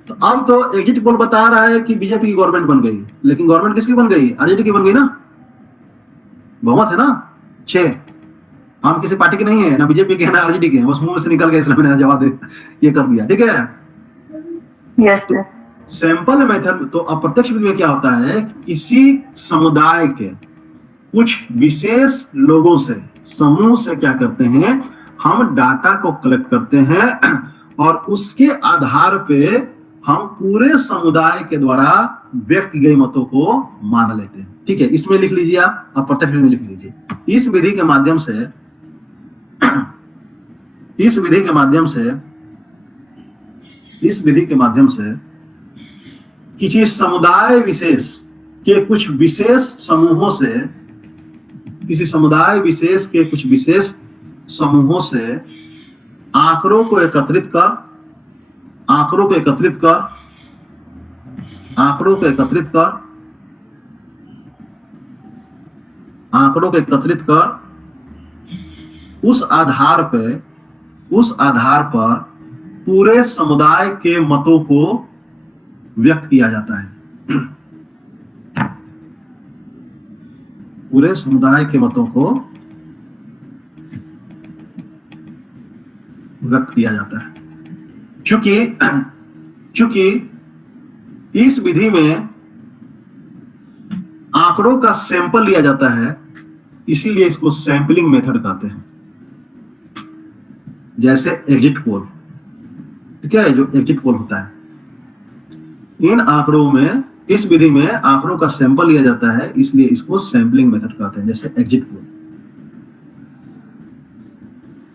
तो अब तो एग्जिट पोल बता रहा है कि बीजेपी की गवर्नमेंट बन गई, लेकिन गवर्नमेंट किसकी बन गई? आरजेडी की बन गई ना, बहुमत है ना 6। हम किसी पार्टी के नहीं है, ना बीजेपी के है ना आरजेडी के हैं, बस मुंह से निकल गए, इसलिए मैंने जवाब दे ये कर दिया। ठीक है, यस सर। सैंपल मेथड तो अप्रत्यक्ष विधि में क्या होता है, किसी समुदाय के कुछ विशेष लोगों से, समूह से क्या करते हैं, हम डाटा को कलेक्ट करते हैं और उसके आधार पे हम पूरे समुदाय के द्वारा व्यक्त की गई मतों को मान लेते हैं। ठीक है, इसमें लिख लीजिए, आप अप्रत्यक्ष विधि में लिख लीजिए। इस विधि के माध्यम से इस विधि के माध्यम से किसी समुदाय विशेष के कुछ विशेष समूहों से, किसी समुदाय विशेष के कुछ विशेष समूहों से आंकड़ों को एकत्रित कर उस आधार पर पूरे समुदाय के मतों को व्यक्त किया जाता है। पूरे समुदाय के मतों को व्यक्त किया जाता है। चूंकि इस विधि में आंकड़ों का सैंपल लिया जाता है, इसीलिए इसको सैंपलिंग मेथड कहते हैं। जैसे एग्जिट पोल, ठीक है, जो एग्जिट पोल होता है, इन आंकड़ों में, इस विधि में आंकड़ों का सैंपल लिया जाता है, इसलिए इसको सैंपलिंग मेथड कहते हैं। जैसे एग्जिट पोल,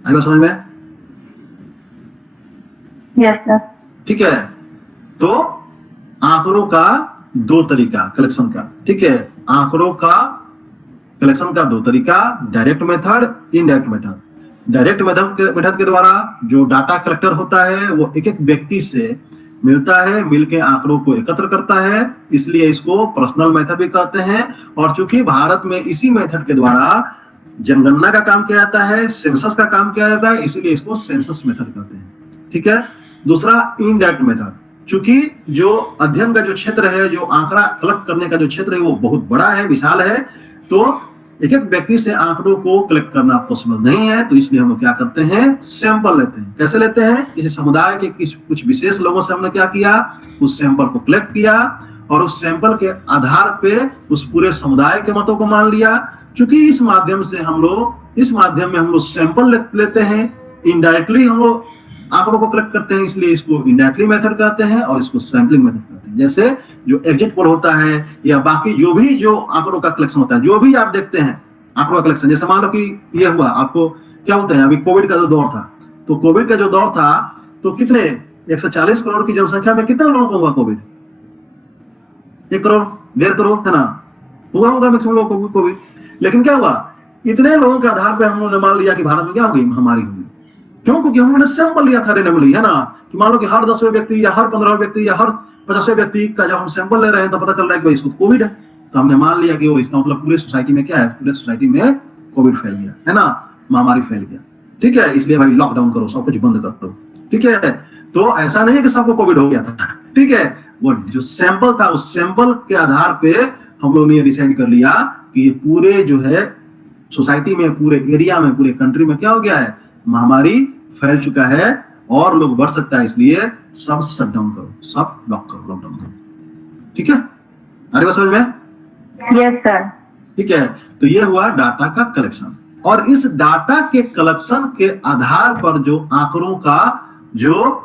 आएगा समझ में? Yes sir. ठीक है, तो आंकड़ों का 2 तरीका कलेक्शन का। ठीक है, आंकड़ों का कलेक्शन का 2 तरीका, direct method, indirect method. Direct method के द्वारा जो डाटा कलेक्टर होता है वो एक एक व्यक्ति से मिलता है, मिलके आंकड़ों को एकत्र करता है, इसलिए इसको पर्सनल मेथड भी कहते हैं। और चूंकि भारत में इसी मेथड के द्वारा जनगणना का काम किया जाता है, सेंसस का काम किया जाता है, इसीलिए इसको सेंसस मेथड कहते हैं। ठीक है, दूसरा इनडायरेक्ट मेथड, चूंकि जो अध्ययन का जो क्षेत्र है, जो आंकड़ा कलेक्ट करने का जो क्षेत्र है वो बहुत बड़ा है, विशाल है, तो एक एक व्यक्ति से आंकड़ों को कलेक्ट करना पॉसिबल नहीं है, तो इसलिए हम लोग क्या करते हैं, सैंपल लेते हैं। कैसे लेते हैं? किसी समुदाय के कुछ विशेष लोगों से हमने क्या किया, उस सैंपल को कलेक्ट किया और उस सैंपल के आधार पे उस पूरे समुदाय के मतों को मान लिया। क्योंकि इस माध्यम में हम लोग सैंपल लेते हैं, इनडायरेक्टली हम लोग आंकड़ों को कलेक्ट करते हैं, इसलिए इसको इनडायरेक्टली मेथड कहते हैं और इसको सैंपलिंग मेथड कहते हैं। जैसे जो एग्जिट पोल होता है या बाकी जो आंकड़ों का कलेक्शन होता है, जो भी आप देखते हैं आंकड़ों का कलेक्शन, जैसे मान लो कि ये हुआ, आपको क्या होता है, अभी कोविड का जो दौर था, तो कोविड का जो दौर था तो कितने 140 करोड़ की जनसंख्या में कितने लोगों को हुआ कोविड? 1 करोड़ 1.5 करोड़ है ना, हुआ होगा मैक्सिमम लोगों को कोविड। लेकिन क्या हुआ, इतने लोगों के आधार पे हम लोगों ने मान लिया कि भारत में क्या होगी, महामारी होगी। क्यों? क्योंकि हम लोगों ने सैंपल लिया था रेंडमली, है ना, कि मान लो कि हर 10वें व्यक्ति या हर 15वें व्यक्ति या हर 50वें व्यक्ति का जब हम सैंपल ले रहे हैं तो पता चल रहा है कि भाई इसको कोविड है, तो हमने मान लिया कि वो इसका मतलब पूरे सोसाइटी में क्या है, पूरे सोसाइटी में कोविड फैल गया, है ना, महामारी फैल गया। ठीक है, इसलिए भाई लॉकडाउन करो, सब कुछ बंद कर दो। ठीक है, तो ऐसा नहीं है कि सबको कोविड हो गया था। ठीक है, वो जो सैंपल था उस सैंपल के आधार पे हम लोगों ने डिसाइड कर लिया कि ये पूरे जो है सोसाइटी में, पूरे एरिया में, पूरे कंट्री में क्या हो गया है, महामारी फैल चुका है और लोग बढ़ सकता है, इसलिए सब शटडाउन करो, सब लॉक करो, लॉकडाउन करो। ठीक है, अरे बात समझ में? Yes sir. ठीक है, तो ये हुआ डाटा का कलेक्शन, और इस डाटा के कलेक्शन के आधार पर जो आंकड़ों का जो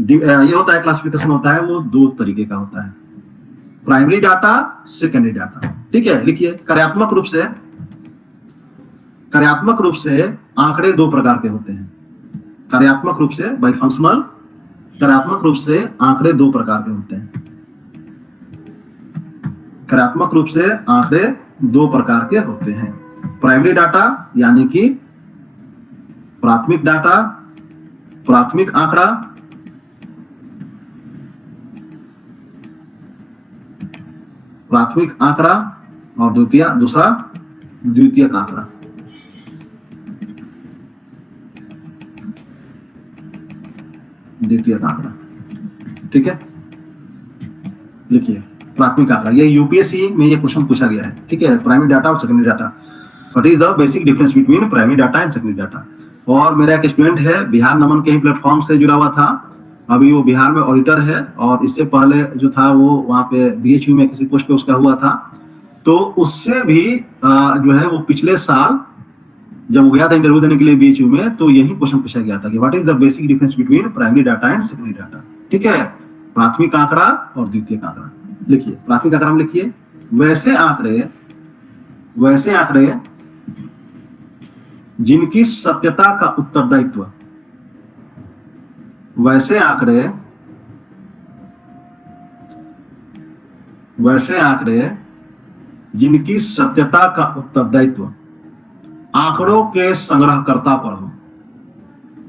ये होता है, क्लासिफिकेशन होता है, वो दो तरीके का होता है, प्राइमरी डाटा, सेकेंडरी डाटा। ठीक है, लिखिए, कार्यात्मक रूप से आंकड़े दो प्रकार के होते हैं। कार्यात्मक रूप से बाय फंक्शनल, कार्यात्मक रूप से आंकड़े दो प्रकार के होते हैं। कार्यात्मक रूप से आंकड़े दो प्रकार के होते हैं, प्राइमरी डाटा यानी कि प्राथमिक डाटा, प्राथमिक आंकड़ा, प्राथमिक आंकड़ा, और दूसरा द्वितीयक आंकड़ा। द्वितीयक आंकड़ा। ठीक है, लिखिए, प्राथमिक आंकड़ा, ये यूपीएससी में ये क्वेश्चन पूछा गया है। ठीक है, प्राइमरी डाटा और secondary data, what is the basic difference between primary data and secondary data. और मेरा एक स्टूडेंट है, बिहार नमन के ही प्लेटफॉर्म से जुड़ा हुआ था, अभी वो बिहार में ऑडिटर है, और इससे पहले जो था वो वहाँ पे बीएचयू में किसी पोस्ट पे उसका हुआ था, तो उससे भी जो है वो पिछले साल जब वो गया था इंटरव्यू देने के लिए बीएचयू में, तो यही क्वेश्चन पूछा गया था कि what is the basic difference between primary data and secondary data. ठीक है, प्राथमिक आंकड़ा और द्वितीयक आंकड़ा। लिखिए, प्राथमिक आंकड़ा में लिखिए, वैसे आंकड़े जिनकी सत्यता का उत्तरदायित्व, वैसे आंकड़े जिनकी सत्यता का उत्तरदायित्व आंकड़ों के संग्रहकर्ता पर हो।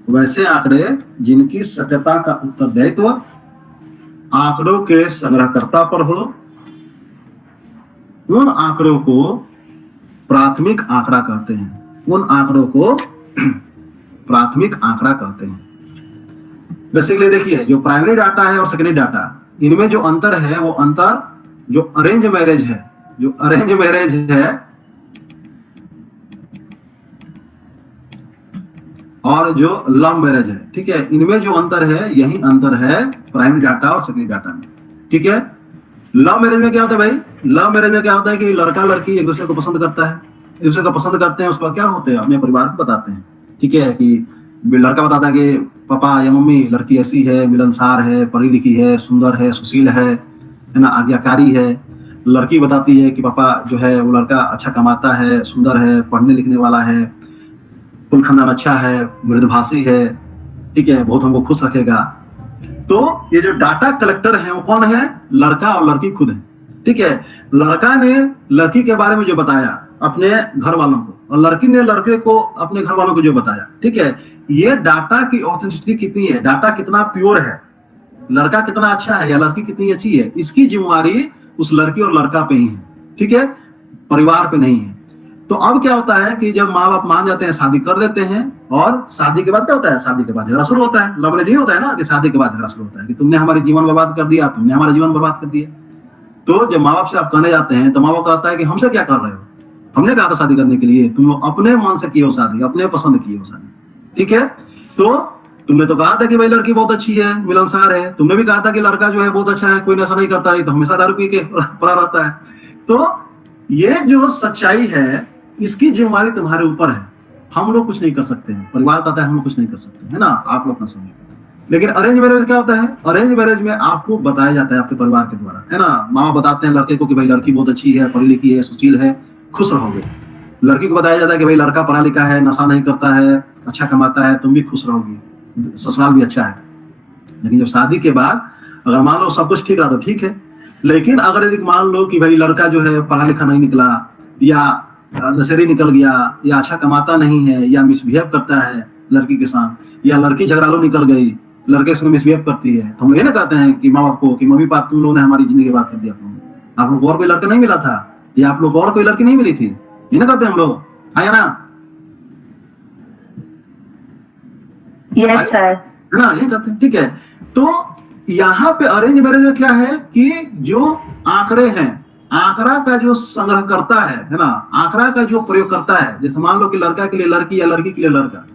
वैसे आंकड़े जिनकी सत्यता का उत्तरदायित्व आंकड़ों के संग्रहकर्ता पर हो, उन आंकड़ों को प्राथमिक आंकड़ा कहते हैं। उन आंकड़ों को प्राथमिक आंकड़ा कहते हैं। बेसिकली देखिए, जो प्राइमरी डाटा है और सेकेंडरी डाटा, इनमें जो अंतर है वो अंतर जो अरेंज मैरिज है, और जो लव मैरिज है। ठीक है, इनमें जो अंतर है, यही अंतर है प्राइमरी डाटा और सेकेंडरी डाटा में। ठीक है, लव मैरिज में क्या होता है भाई, लव मैरिज में क्या होता है कि लड़का लड़की एक दूसरे को पसंद करता है, एक दूसरे को पसंद करते हैं, उसके बाद क्या होते हैं, अपने परिवार को बताते हैं। ठीक है, कि लड़का बताता है कि पापा या मम्मी, लड़की ऐसी है, मिलनसार है, पढ़ी लिखी है, सुंदर है, सुशील है ना, आज्ञाकारी है। लड़की बताती है कि पापा जो है वो लड़का अच्छा कमाता है, सुंदर है, पढ़ने लिखने वाला है, कुल खानदान अच्छा है, मृदुभाषी है, ठीक है, बहुत हमको खुश रखेगा। तो ये जो डाटा कलेक्टर है वो कौन है, लड़का और लड़की खुद है। ठीक है, लड़का ने लड़की के बारे में जो बताया अपने घर वालों को, और लड़की ने लड़के को अपने घर वालों को जो बताया। ठीक है, ये डाटा की ऑथेंटिसिटी कितनी है, डाटा कितना प्योर है, लड़का कितना अच्छा है या लड़की कितनी अच्छी है, इसकी जिम्मेवारी उस लड़की और लड़का पे ही है। ठीक है, परिवार पे नहीं है। तो अब क्या होता है कि जब माँ बाप मान जाते हैं, शादी कर देते हैं, और शादी के बाद क्या होता है, शादी के बाद झगड़ा शुरू होता है। लव मैरिज नहीं होता है ना कि शादी के बाद झगड़ा शुरू होता है कि तुमने हमारे जीवन बर्बाद कर दिया, तुमने हमारा जीवन बर्बाद कर दिया। तो जब माँ बाप से आप कहने जाते हैं तो माँ बाप कहता है कि हमसे क्या कर रहे हो, हमने कहा था शादी करने के लिए, तुम अपने मन से किए हो शादी, अपने पसंद किए हो शादी। ठीक है, तो तुमने तो कहा था कि भाई लड़की बहुत अच्छी है, मिलनसार है, तुमने भी कहा था कि लड़का जो है बहुत अच्छा है, कोई नशा नहीं करता है, तो हमेशा दारू पी के पड़ा रहता है। तो ये जो सच्चाई है, इसकी जिम्मेवारी तुम्हारे ऊपर है, हम लोग कुछ नहीं कर सकते हैं। परिवार कहता है हम लोग कुछ नहीं कर सकते, है ना, आप लोग अपना समझो। लेकिन अरेंज मैरिज क्या होता है, अरेंज मैरिज में आपको बताया जाता है आपके परिवार के द्वारा, है ना, माँ बताते हैं लड़के को कि भाई लड़की बहुत अच्छी है, पढ़ी लिखी है, सुशील है, खुश रहोगे। लड़की को बताया जाता है कि भाई लड़का पढ़ा लिखा है, नशा नहीं करता है, अच्छा कमाता है, तुम भी खुश रहोगी, ससुराल भी अच्छा है। लेकिन जब शादी के बाद अगर मान लो सब कुछ ठीक रहा तो ठीक है, लेकिन अगर यदि मान लो कि भाई लड़का जो है पढ़ा लिखा नहीं निकला, या नशेड़ी निकल गया, या अच्छा कमाता नहीं है, या मिसबिहेव करता है लड़की के साथ, या लड़की झगड़ालू निकल गई, लड़के से मिसबिहेव करती है, तो हम ये ना कहते हैं कि माँ बाप को कि मम्मी पापा तुम लोगों ने हमारी जिंदगी बर्बाद कर दिया, आप लोग और कोई लड़का नहीं मिला था, या आप लोग और कोई लड़की नहीं मिली थी, ये ना कहते हैं हम लोग, है ना? Yes sir. है ना, ये कहते हैं। ठीक है, तो यहाँ पे अरेंज मैरिज में क्या है कि जो आंकड़े हैं, आंकड़ा का जो संग्रह करता है ना, आंकड़ा का जो प्रयोग करता है, जैसे मान लो कि लड़का के लिए लड़की या लड़की के लिए लड़का,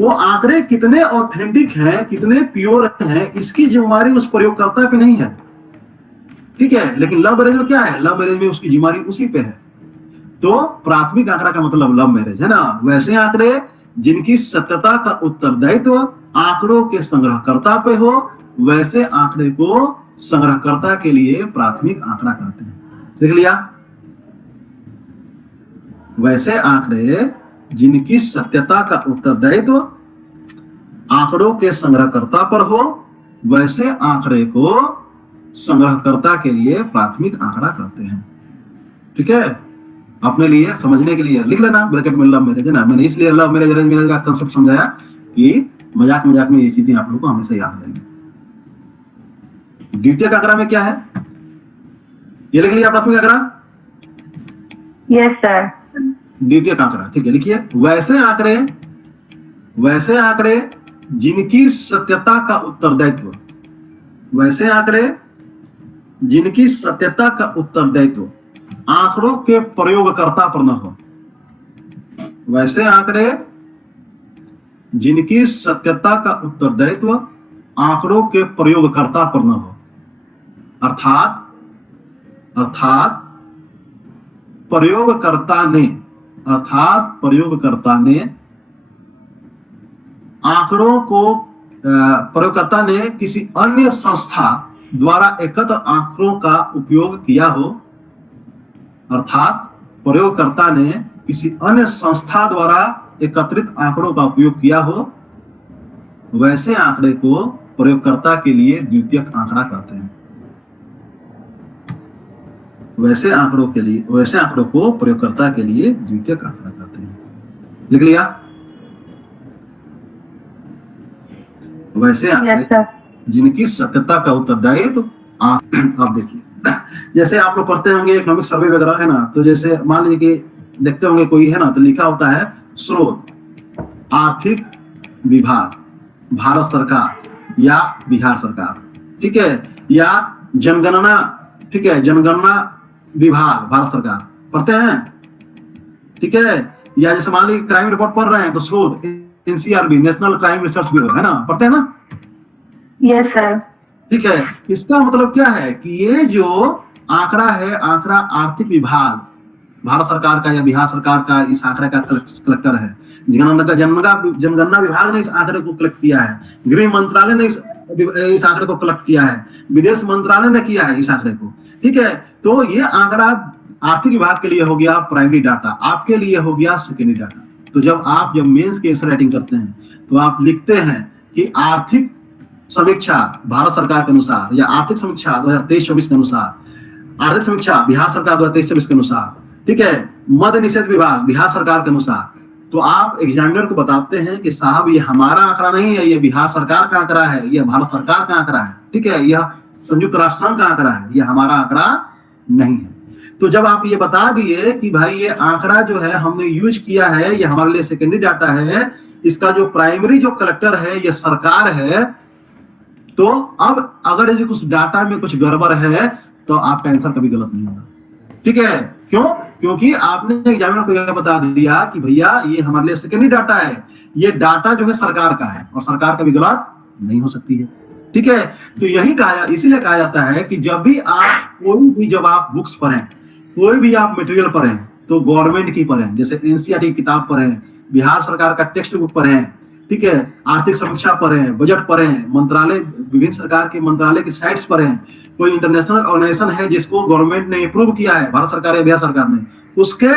वो आंकड़े कितने ऑथेंटिक हैं, कितने प्योर हैं, इसकी जिम्मेदारी उस प्रयोगकर्ता पे नहीं है। ठीक है, लेकिन लव मैरिज में क्या है, लव मैरिज में उसकी जिम्मेदारी उसी पे है। तो प्राथमिक आंकड़ा का मतलब लव मैरिज है ना, वैसे आंकड़े जिनकी सत्यता का उत्तरदायित्व आंकड़ों के संग्रहकर्ता पे हो, वैसे आंकड़े को संग्रहकर्ता के लिए प्राथमिक आंकड़ा कहते हैं। देख लिया, वैसे आंकड़े जिनकी सत्यता का उत्तरदायित्व आंकड़ों के संग्रहकर्ता पर हो, वैसे आंकड़े को संग्रहकर्ता के लिए प्राथमिक आंकड़ा कहते हैं। ठीक है, अपने लिए समझने के लिए लिख लेना ब्रैकेट में लव मैरिज है ना। मैंने इसलिए लव मैरिज अरेंज मैरिज का कंसेप्ट समझाया कि मजाक मजाक में ये चीजें आप लोगों को हमेशा याद रहेंगी। द्वितीय आंकड़ा में क्या है, ये लिख लिया प्राथमिक आंकड़ा? Yes sir. द्वितीय आंकड़ा, ठीक है, लिखिए, वैसे आंकड़े जिनकी सत्यता का उत्तरदायित्व, वैसे आंकड़े जिनकी सत्यता का उत्तरदायित्व आंकड़ों के प्रयोगकर्ता पर न हो, वैसे आंकड़े जिनकी सत्यता का उत्तरदायित्व आंकड़ों के प्रयोगकर्ता पर न हो, अर्थात प्रयोगकर्ता ने आंकड़ों को प्रयोगकर्ता ने किसी अन्य संस्था द्वारा एकत्र आंकड़ों का उपयोग किया हो, अर्थात प्रयोगकर्ता ने किसी अन्य संस्था द्वारा एकत्रित आंकड़ों का उपयोग किया हो, वैसे आंकड़े को प्रयोगकर्ता के लिए द्वितीयक आंकड़ा कहते हैं। वैसे आंकड़ों को प्रयोगकर्ता के लिए द्वितीयक आंकड़ा कहते हैं। लिख लिया, वैसे आंकड़े जिनकी सत्यता का उत्तरदायित्व आप देखिए, जैसे आप लोग पढ़ते होंगे इकोनॉमिक सर्वे वगैरह है ना, तो जैसे मान लीजिए कि देखते होंगे कोई है ना, तो लिखा होता है स्रोत आर्थिक विभाग भारत सरकार या बिहार सरकार, ठीक है, या जनगणना, ठीक है, जनगणना विभाग भारत सरकार पढ़ते हैं, ठीक है, या जैसे मान लीजिए क्राइम रिपोर्ट पढ़ रहे हैं तो स्रोत NCRB national crime research bureau है ना, पढ़ते हैं ना? Yes sir. ठीक है, इसका मतलब क्या है कि ये जो आंकड़ा है, आंकड़ा आर्थिक विभाग भारत सरकार का या बिहार सरकार का इस आंकड़े का कलेक्टर है। जनगणना विभाग ने इस आंकड़े को कलेक्ट किया है, गृह मंत्रालय ने इस आंकड़े को कलेक्ट किया है, विदेश मंत्रालय ने किया है इस आंकड़े को। ठीक है, तो ये आंकड़ा आर्थिक विभाग के लिए हो गया प्राइमरी डाटा, आपके लिए हो गया सेकेंडरी डाटा। तो जब मेंस की आंसर राइटिंग करते हैं तो आप लिखते हैं कि आर्थिक समीक्षा भारत सरकार के अनुसार, या आर्थिक समीक्षा 2023-24 के अनुसार, आर्थिक समीक्षा बिहार सरकार 2023-24 के अनुसार, ठीक है, मद्य निषेध विभाग बिहार सरकार के अनुसार। तो आप एग्जामिनर को बताते हैं कि साहब ये हमारा आंकड़ा नहीं है, ये बिहार सरकार का आंकड़ा है, ये भारत सरकार का आंकड़ा है, ठीक है, यह संयुक्त राष्ट्र संघ का आंकड़ा है, ये हमारा आंकड़ा नहीं है। तो जब आप ये बता दिए कि भाई ये आंकड़ा जो है हमने यूज किया है, ये हमारे लिए सेकेंडरी डाटा है, इसका जो प्राइमरी जो कलेक्टर है ये सरकार है, तो अब अगर यदि कुछ डाटा में कुछ गड़बड़ है तो आपका आंसर कभी गलत नहीं होगा। ठीक है, क्यों? क्योंकि आपने एग्जामिनर को यह बता दिया कि भैया ये हमारे लिए सेकेंडरी डाटा है, ये डाटा जो है सरकार का है और सरकार कभी गलत नहीं हो सकती है। ठीक है, तो यही इसीलिए कहा जाता है कि जब आप बुक्स पढ़ें, कोई भी आप मटेरियल पढ़ें तो गवर्नमेंट की पढ़ें, जैसे एनसीईआरटी की किताब पढ़ें, बिहार सरकार का टेक्स्ट बुक पढ़ें, ठीक है, आर्थिक समीक्षा पढ़ें, बजट पढ़ें, मंत्रालय विभिन्न सरकार के मंत्रालय की साइट्स पढ़ें, कोई इंटरनेशनल ऑर्गेनाइजेशन है जिसको गवर्नमेंट ने अप्रूव किया है, भारत सरकार या बिहार सरकार ने, उसके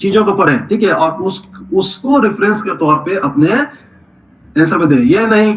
चीजों को पढ़ें, ठीक है, और उसको रेफरेंस के तौर पे अपने आंसर में दें। ये नहीं